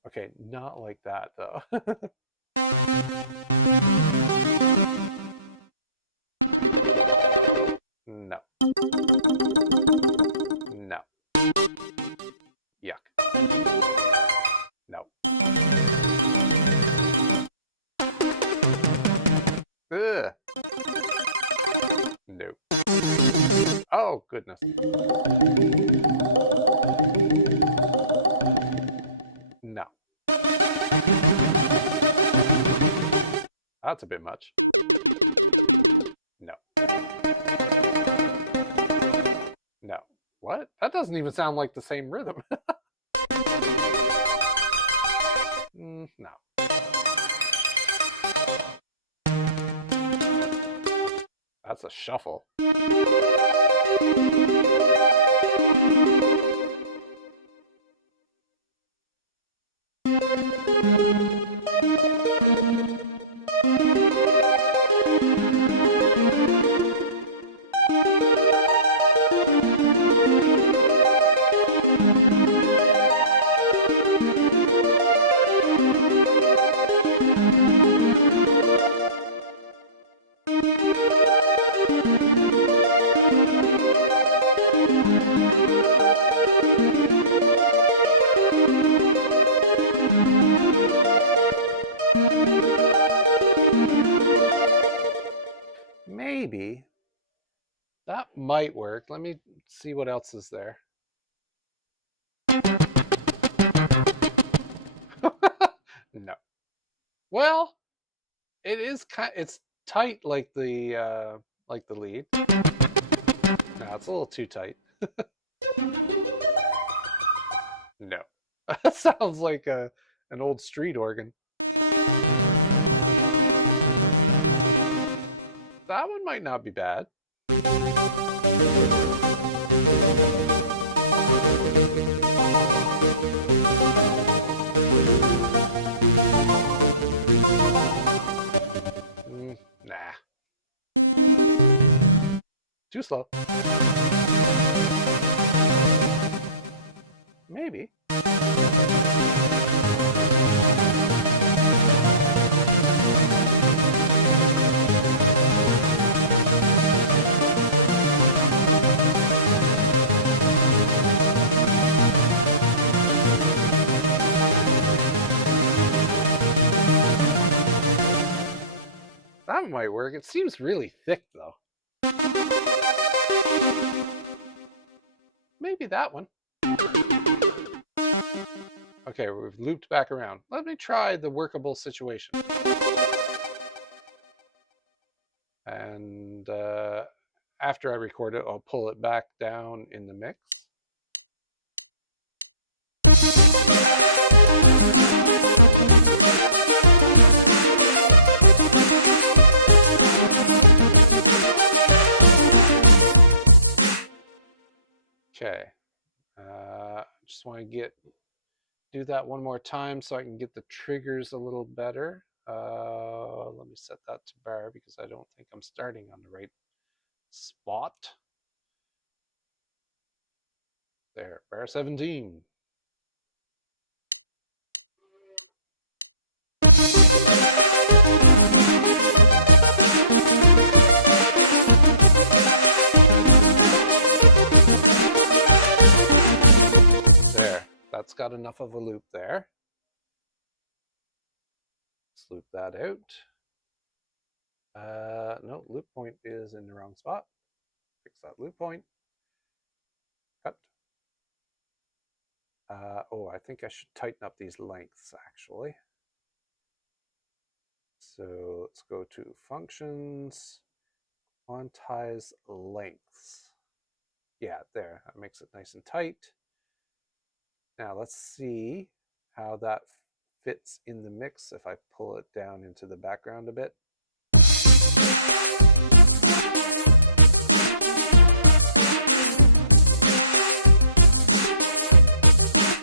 Okay, not like that though. No. No. Yuck. No. Ugh. No. Oh, goodness. No. That's a bit much. No. No. What? That doesn't even sound like the same rhythm. No. That's a shuffle. Maybe that might work. Let me see what else is there. No. Well, it is it's tight like the lead. No, it's a little too tight. No. That sounds like an old street organ. That one might not be bad. Nah. Too slow. Maybe. That might work. It seems really thick though. Maybe that one. Okay, we've looped back around. Let me try the workable situation. And after I record it, I'll pull it back down in the mix. to do that one more time so I can get the triggers a little better. Let me set that to bar because I don't think I'm starting on the right spot. There, bar 17. There, that's got enough of a loop there. Let's loop that out. No, loop point is in the wrong spot. Fix that loop point. Cut. Oh, I think I should tighten up these lengths actually. So let's go to functions, quantize lengths. Yeah, there, that makes it nice and tight. Now let's see how that fits in the mix if I pull it down into the background a bit.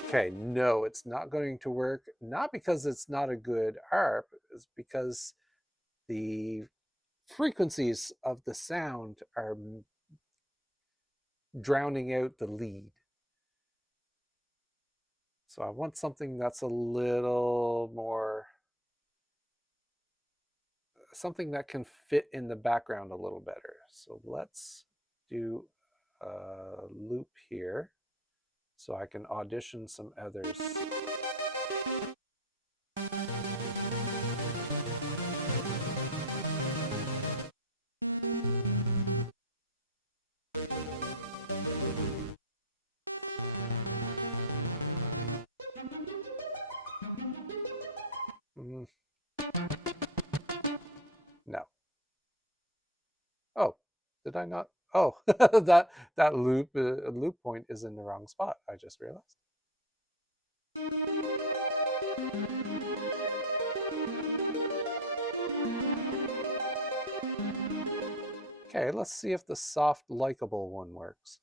Okay, no, it's not going to work. Not because it's not a good ARP, it's because the frequencies of the sound are drowning out the lead. So I want something that's a little more, something that can fit in the background a little better. So let's do a loop here so I can audition some others. No. Oh, did I not? Oh, that loop point is in the wrong spot. I just realized. Okay, let's see if the soft, likable one works.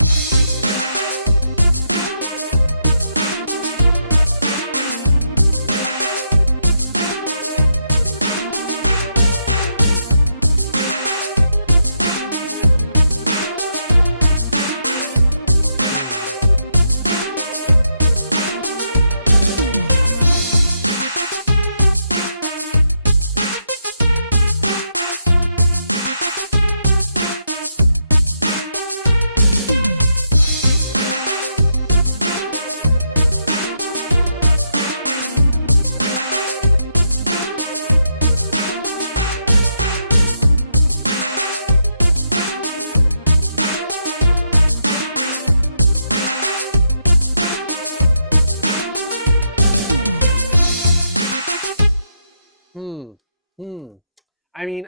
I mean,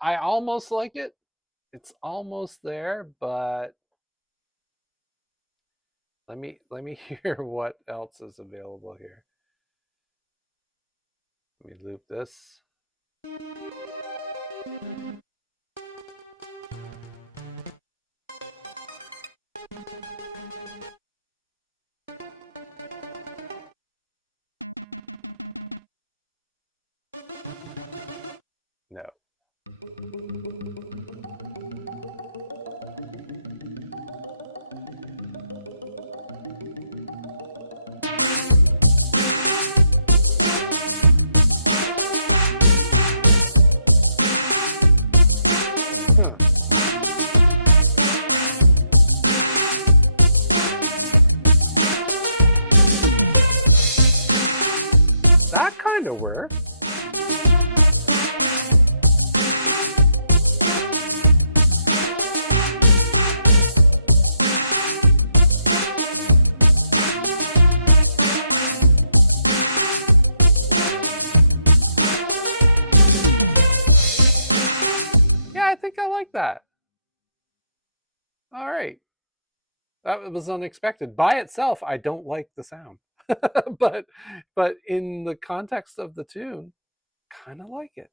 I almost like it. It's almost there, but let me hear what else is available here. Let me loop this. No. That kind of works. I think I like that. All right. That was unexpected. By itself, I don't like the sound. but in the context of the tune, kind of like it.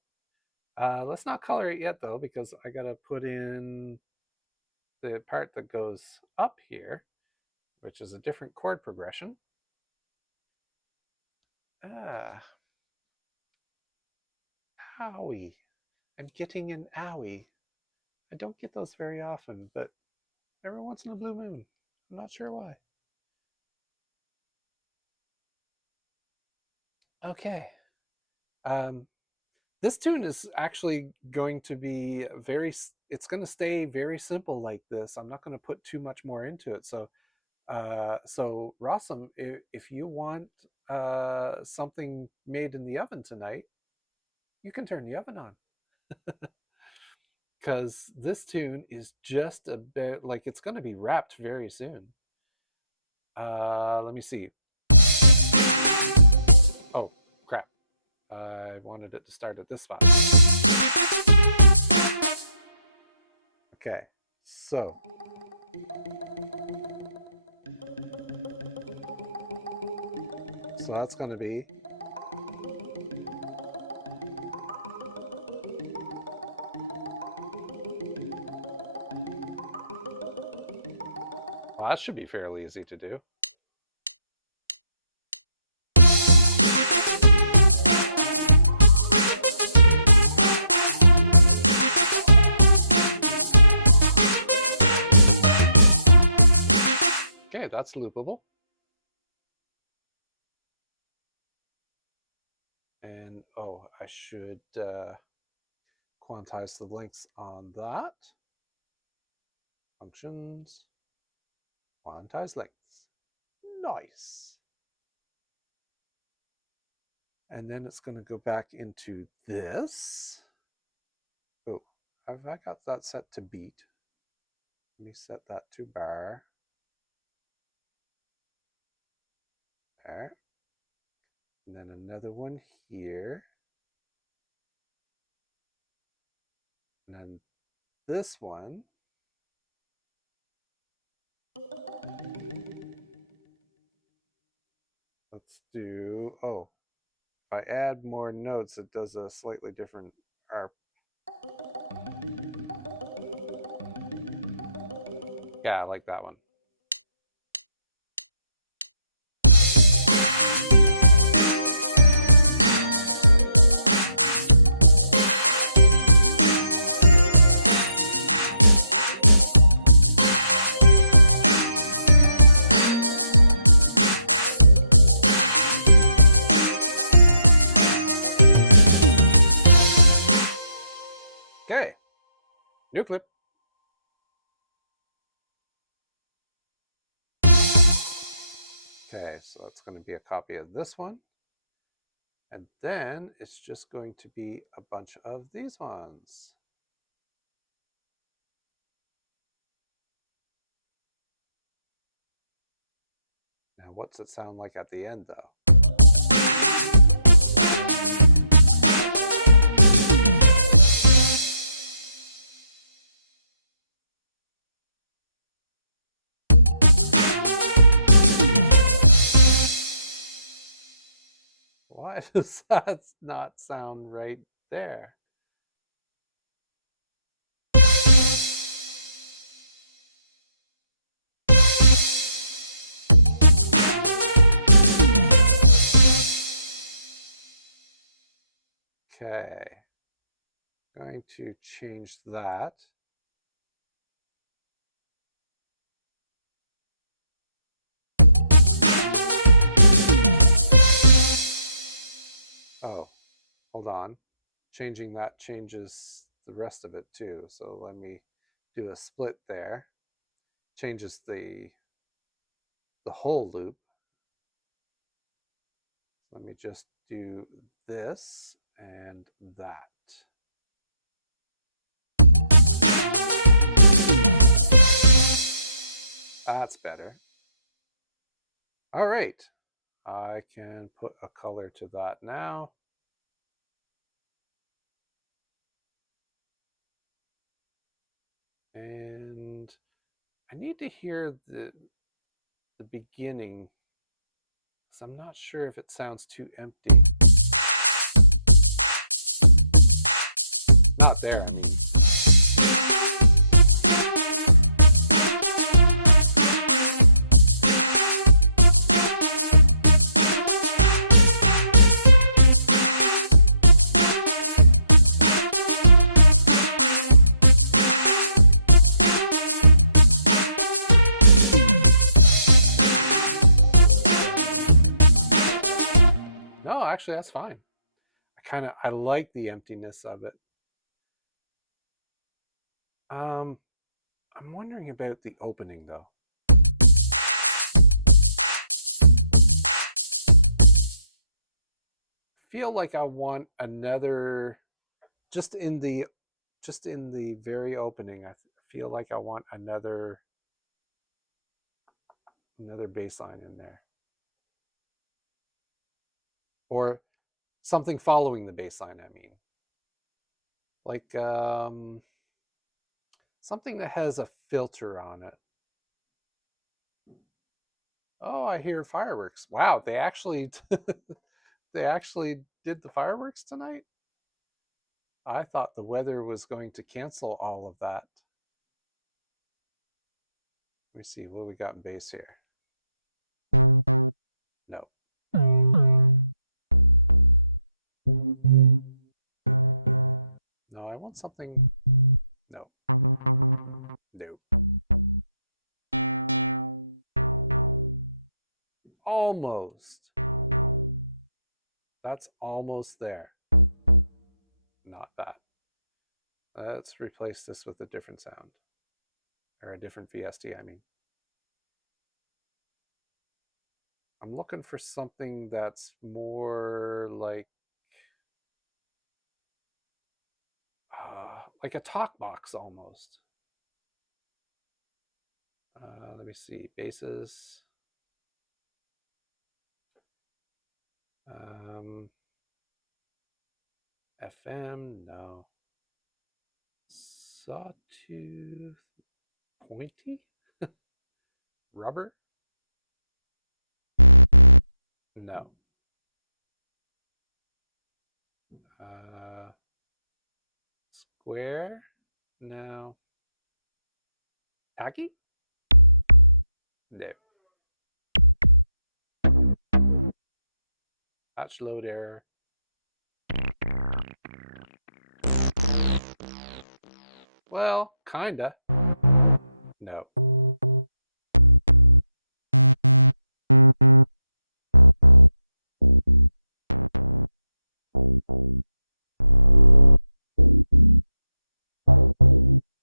Let's not color it yet though, because I gotta put in the part that goes up here, which is a different chord progression. Ah, owie. I'm getting an owie. I don't get those very often, but every once in a blue moon. I'm not sure why. Okay. Um, this tune is actually going to be it's going to stay very simple like this. I'm not going to put too much more into it. So Rossum, if you want something made in the oven tonight, you can turn the oven on because this tune is just a bit like it's going to be wrapped very soon. Let me see. Oh, crap. I wanted it to start at this spot. Okay, so that's going to be. Well, that should be fairly easy to do. Okay, that's loopable. And oh, I should quantize the lengths on that. Functions, quantize lengths. Nice. And then it's going to go back into this. Oh, have I got that set to beat? Let me set that to bar. There. And then another one here. And then this one. Let's do, oh, if I add more notes, it does a slightly different arp. Yeah, I like that one. Okay, new clip. Okay, so that's going to be a copy of this one. And then it's just going to be a bunch of these ones. Now, what's it sound like at the end, though? Why does that not sound right there? Okay, going to change that. Oh, hold on. Changing that changes the rest of it too. So let me do a split there. Changes the whole loop. Let me just do this and that. That's better. All right. I can put a color to that now. And I need to hear the beginning, because I'm not sure if it sounds too empty. Not there, I mean. actually, that's fine. I like the emptiness of it. Um, I'm wondering about the opening though. Feel like I want another just in the very opening. Feel like I want another bass line in there, or something following the bass line. I mean, like something that has a filter on it. Oh, I hear fireworks. Wow, they actually they actually did the fireworks tonight. I thought the weather was going to cancel all of that. Let me see what we got in bass here. No. No, I want something. No. No. Almost. That's almost there. Not that. Let's replace this with a different sound. Or a different VST, I mean. I'm looking for something that's more like a talk box almost. Let me see. Basses. FM, no. Sawtooth, pointy, rubber, no. Square, no. Tacky, no. Patch load error. Well, kinda. No.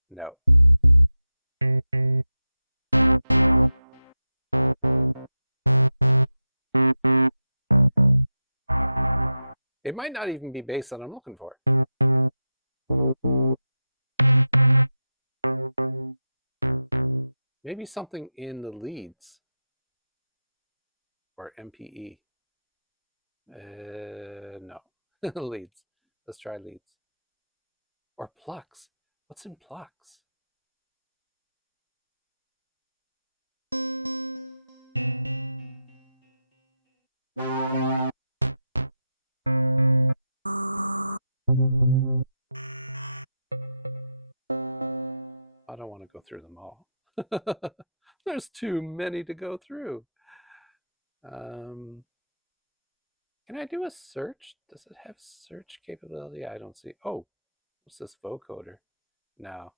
No. It might not even be bass that I'm looking for. Maybe something in the leads or MPE. No. Leads. Let's try leads. Or plucks. What's in plucks? I don't want to go through them all. There's too many to go through. Can I do a search? Does it have search capability? I don't see. Oh, what's this vocoder? No,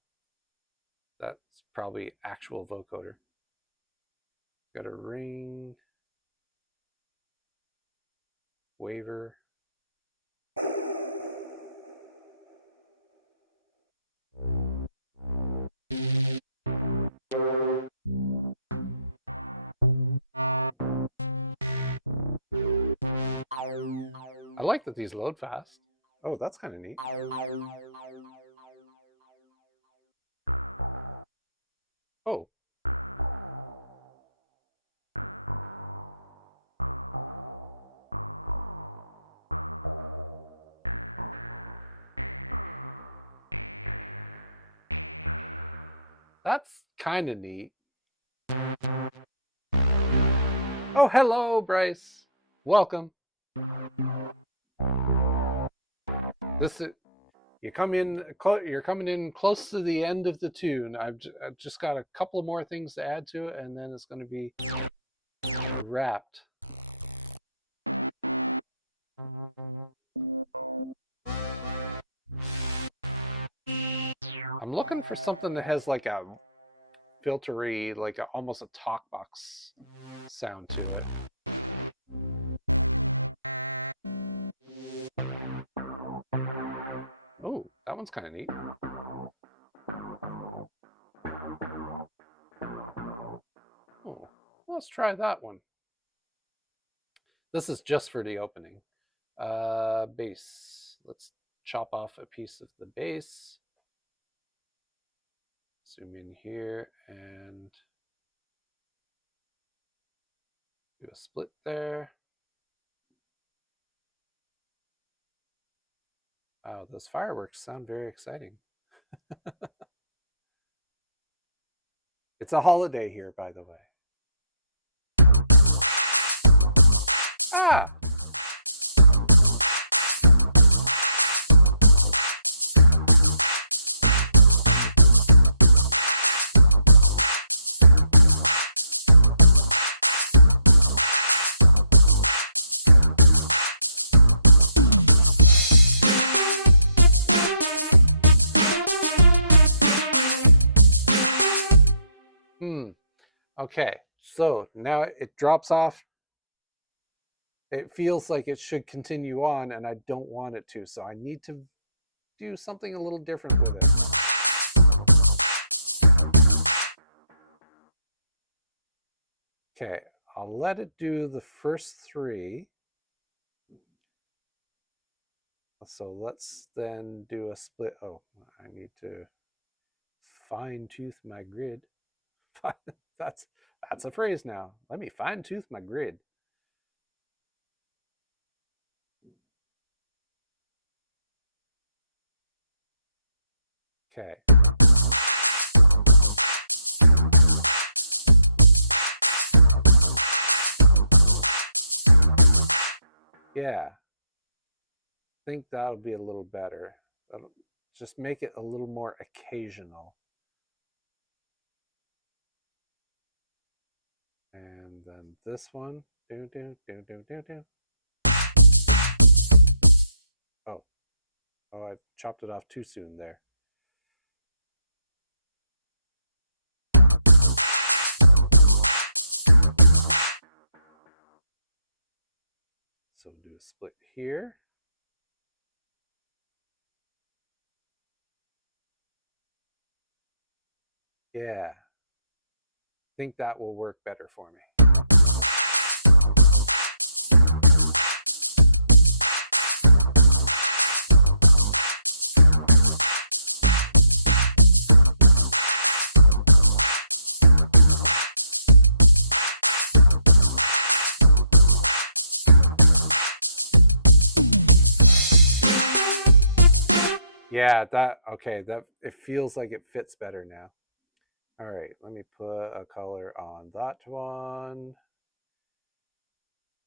that's probably actual vocoder. Got a ring, waver. I like that these load fast. Oh, that's kind of neat. Oh. That's kind of neat. Oh, hello, Bryce. Welcome. This is you're coming in close to the end of the tune. I've just got a couple of more things to add to it, and then it's going to be wrapped. I'm looking for something that has like a filtery, like almost a talk box sound to it. one's kind of neat. Oh, let's try that one. This is just for the opening. Bass. Let's chop off a piece of the bass. Zoom in here and do a split there. Wow, those fireworks sound very exciting. It's a holiday here, by the way. Ah! Okay, so now it drops off. It feels like it should continue on, and I don't want it to, so I need to do something a little different with it. Okay, I'll let it do the first three. So let's then do a split. Oh, I need to fine tooth my grid. that's a phrase now. Let me fine tooth my grid. Okay. Yeah. I think that'll be a little better. That'll just make it a little more occasional. And then this one. Do, do, do, do, do, do. Oh. Oh, I chopped it off too soon there. So do a split here. Yeah. I think that will work better for me. Yeah, that okay, that it feels like it fits better now. All right, let me put a color on that one.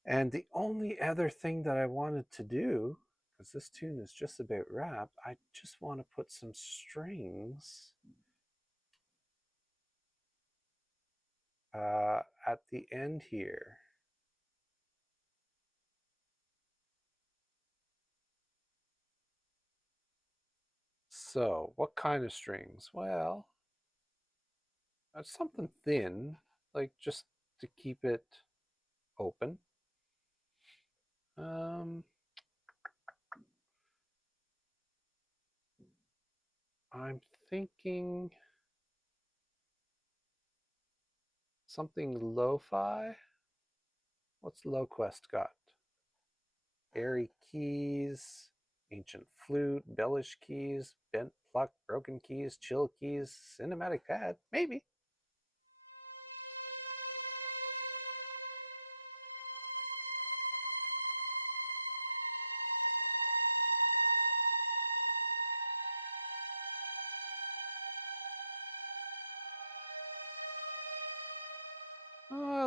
And the only other thing that I wanted to do, because this tune is just about wrapped, I just want to put some strings at the end here. So, what kind of strings? Well, something thin, like just to keep it open. I'm thinking something lo-fi. What's LowQuest got? Airy keys, ancient flute, bellish keys, bent pluck, broken keys, chill keys, cinematic pad, maybe.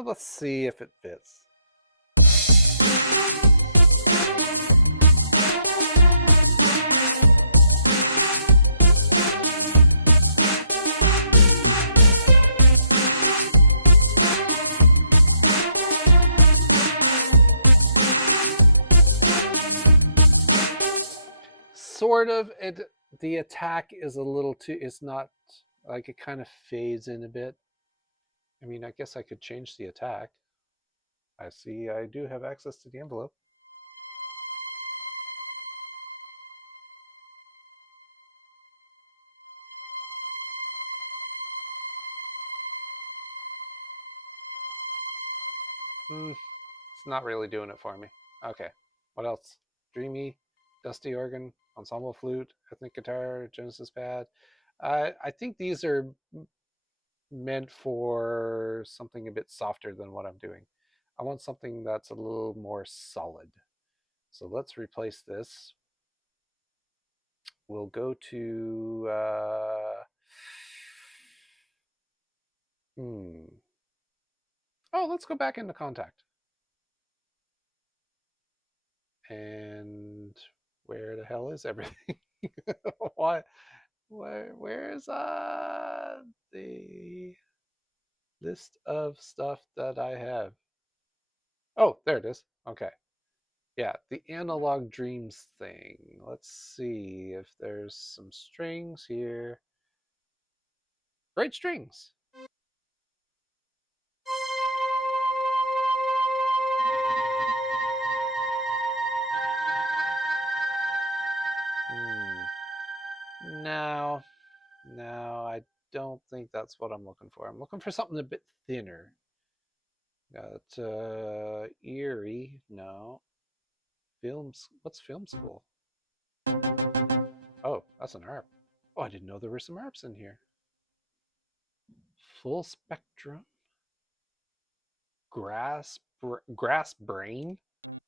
Let's see if it fits. Sort of. The attack is a little too. It's not like it kind of fades in a bit. I mean, I guess I could change the attack. I see I do have access to the envelope. It's not really doing it for me. Okay, what else? Dreamy, dusty organ, ensemble flute, ethnic guitar, Genesis pad. I think these are meant for something a bit softer than what I'm doing. I want something that's a little more solid. So let's replace this. We'll go to hmm. Oh, let's go back into Contact. And where the hell is everything? What? Where's the list of stuff that I have? Oh, there it is. Okay. Yeah, the analog dreams thing. Let's see if there's some strings here. Great strings. No, no, I don't think that's what I'm looking for. I'm looking for something a bit thinner. Got eerie. No. Films. What's film school? Oh, that's an ARP. Oh, I didn't know there were some ARPs in here. Full spectrum. Grass brain.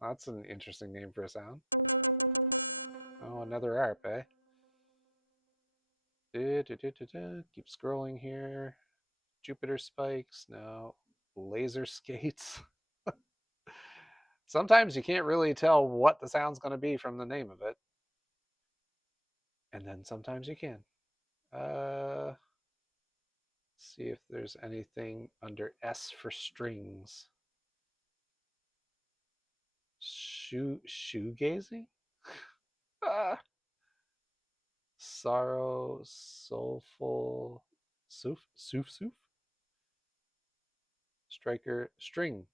That's an interesting name for a sound. Oh, another ARP, eh? Keep scrolling here. Jupiter spikes. No. Laser skates. Sometimes you can't really tell what the sound's going to be from the name of it. And then sometimes you can. See if there's anything under S for strings. Shoegazing? Sorrow, soulful, soof, striker, string.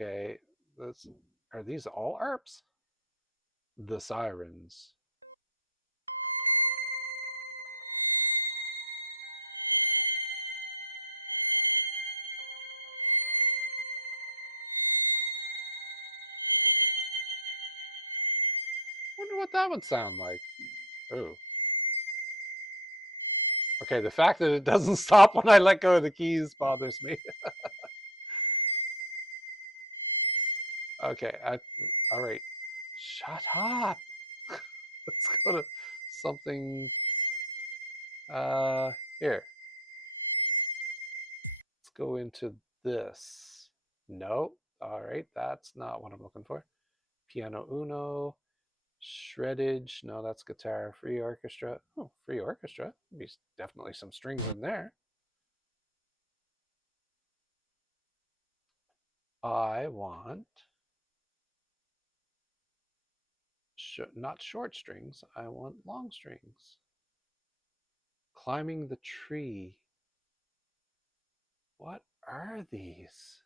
Okay, are these all ARPs? The sirens. Wonder what that would sound like. Oh. Okay, the fact that it doesn't stop when I let go of the keys bothers me. Okay, all right. Shut up. Let's go to something here. Let's go into this. No. All right, that's not what I'm looking for. Piano uno, shreddage. No, that's guitar. Free orchestra. Oh, free orchestra. Be definitely some strings in there. I want not short strings. I want long strings. Climbing the tree. What are these?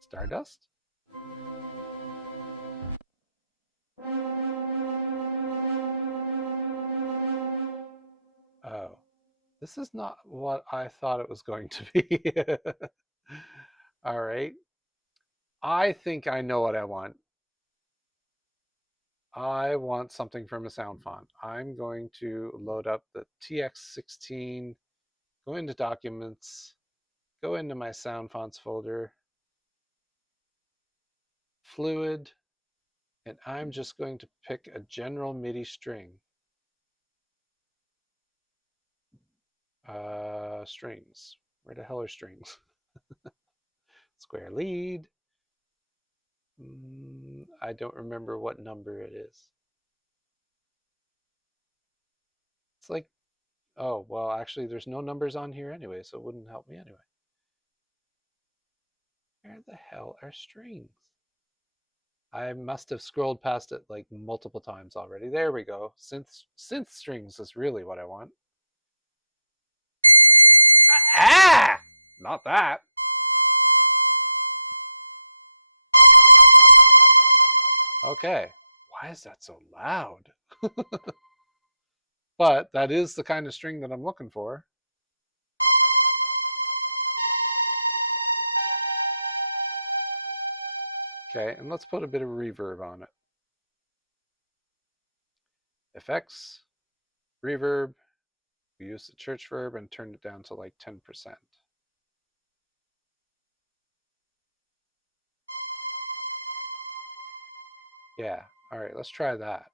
Stardust? Oh, this is not what I thought it was going to be. All right. I think I know what I want. I want something from a sound font. I'm going to load up the TX16, go into Documents, go into my sound fonts folder, Fluid, and I'm just going to pick a general MIDI string. Strings. Where the hell are strings? Square lead. I don't remember what number it is. It's like, oh, well, actually, there's no numbers on here anyway, so it wouldn't help me anyway. Where the hell are strings? I must have scrolled past it like multiple times already. There we go. Synth strings is really what I want. Ah! Not that. Okay. Why is that so loud? but that is the kind of string that I'm looking for. Okay, and let's put a bit of reverb on it. Effects, reverb. We use the church verb and turned it down to like 10%. Yeah, all right, let's try that.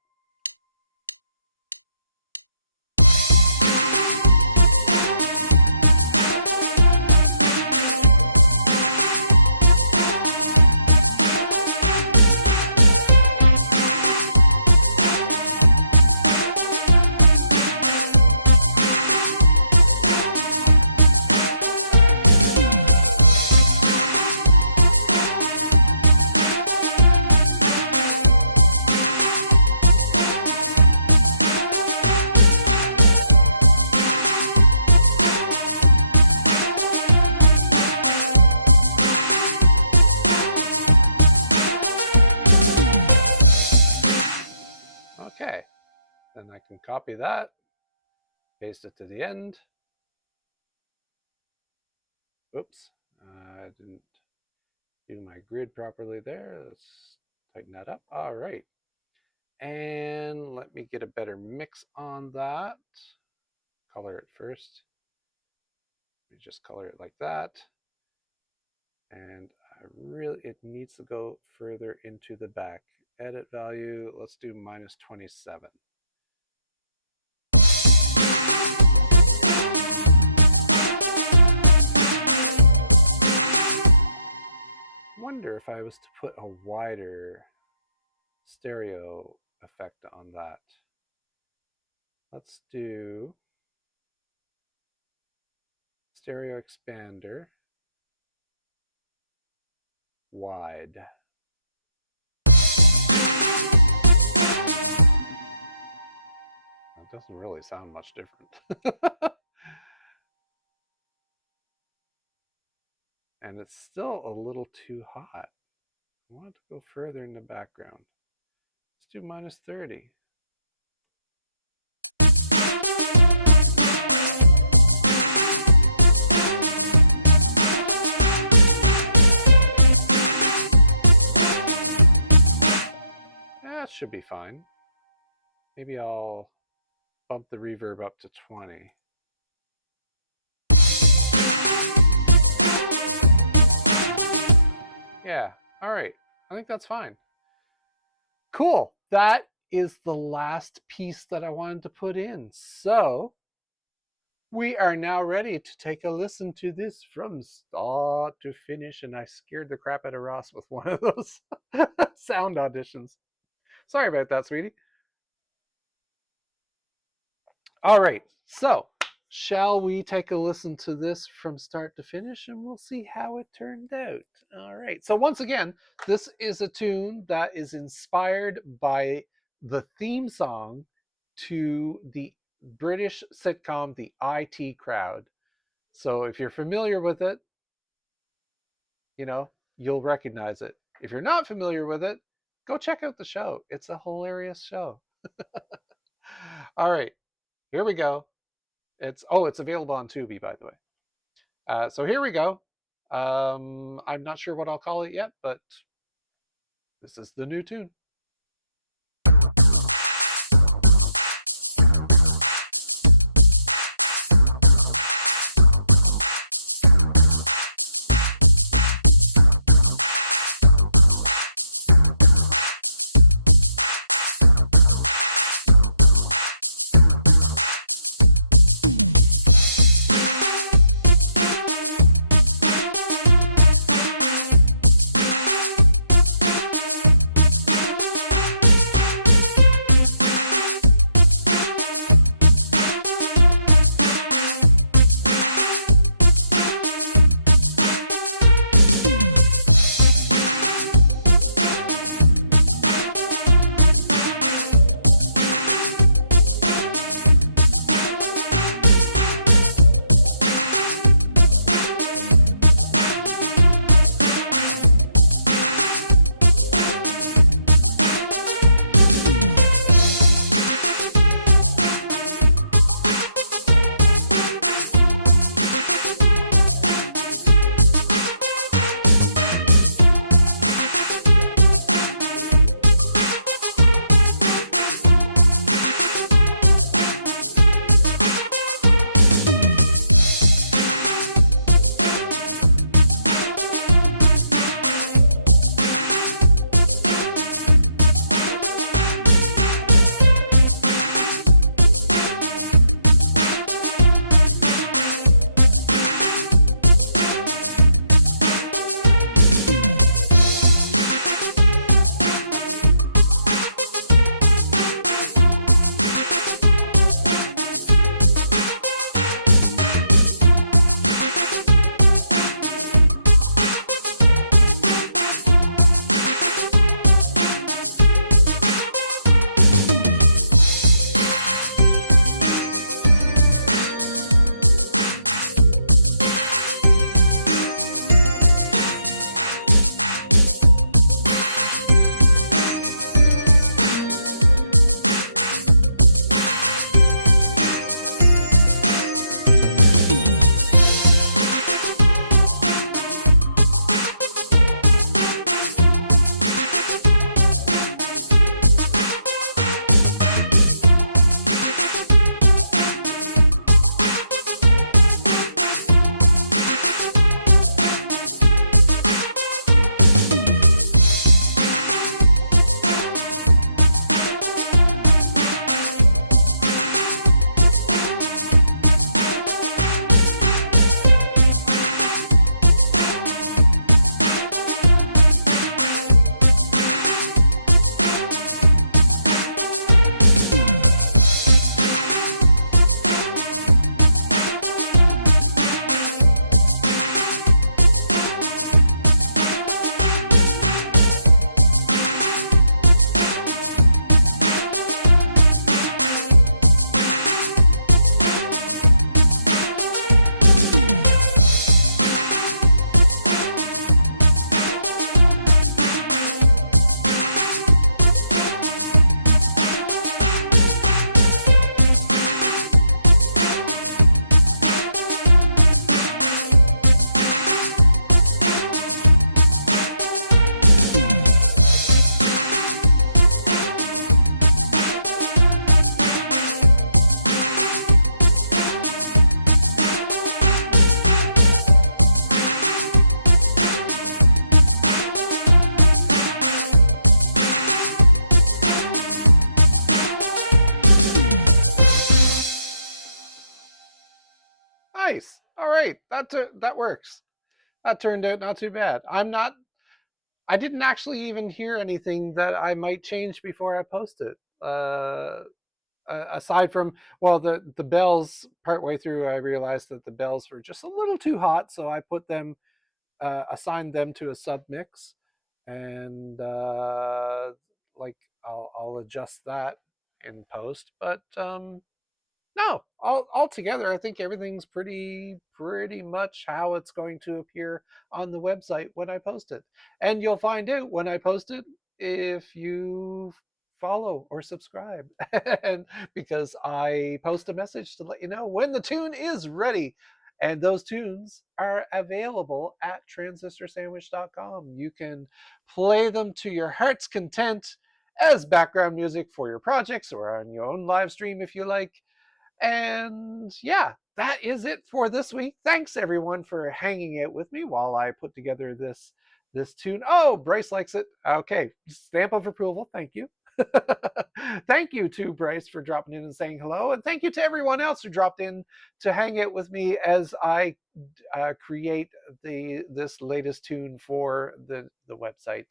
Okay, then I can copy that, paste it to the end. Oops, I didn't do my grid properly there. Let's tighten that up. All right, and let me get a better mix on that. Color it first. Let me just color it like that. And it needs to go further into the back. Edit value, let's do -27. Wonder if I was to put a wider stereo effect on that. Let's do stereo expander wide. That doesn't really sound much different. And it's still a little too hot. I want it to go further in the background. Let's do -30. That should be fine. Maybe I'll bump the reverb up to 20. Yeah, all right. I think that's fine. Cool. That is the last piece that I wanted to put in. So we are now ready to take a listen to this from start to finish. And I scared the crap out of Ross with one of those sound auditions. Sorry about that, sweetie. All right. So shall we take a listen to this from start to finish and we'll see how it turned out. All right. So once again, this is a tune that is inspired by the theme song to the British sitcom, The IT Crowd. So if you're familiar with it, you'll recognize it. If you're not familiar with it, go check out the show. It's a hilarious show. All right. Here we go. It's available on Tubi, by the way. So here we go. I'm not sure what I'll call it yet, but this is the new tune. that works. That turned out not too bad. I didn't actually even hear anything that I might change before I post it. Aside from, well, the bells, partway through I realized that the bells were just a little too hot, so I put them, assigned them to a sub mix, and like I'll adjust that in post. But no, altogether, I think everything's pretty much how it's going to appear on the website when I post it. And you'll find out when I post it if you follow or subscribe. And because I post a message to let you know when the tune is ready. And those tunes are available at transistorsandwich.com. You can play them to your heart's content as background music for your projects or on your own live stream if you like. And yeah, that is it for this week. Thanks everyone for hanging out with me while I put together this tune. Oh, Bryce likes it. Okay, stamp of approval. Thank you. Thank you to Bryce for dropping in and saying hello, and thank you to everyone else who dropped in to hang out with me as I create this latest tune for the website.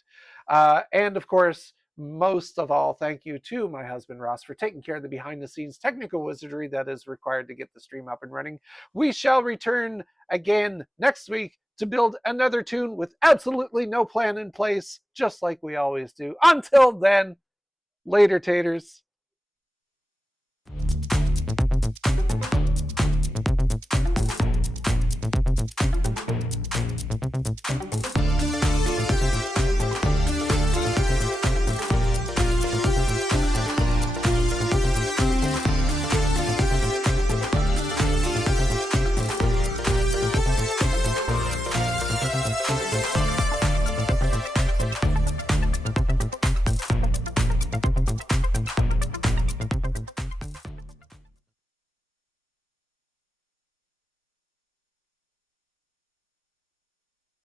And of course, most of all, thank you to my husband Ross for taking care of the behind the scenes technical wizardry that is required to get the stream up and running. We shall return again next week to build another tune with absolutely no plan in place, just like we always do. Until then, later, taters.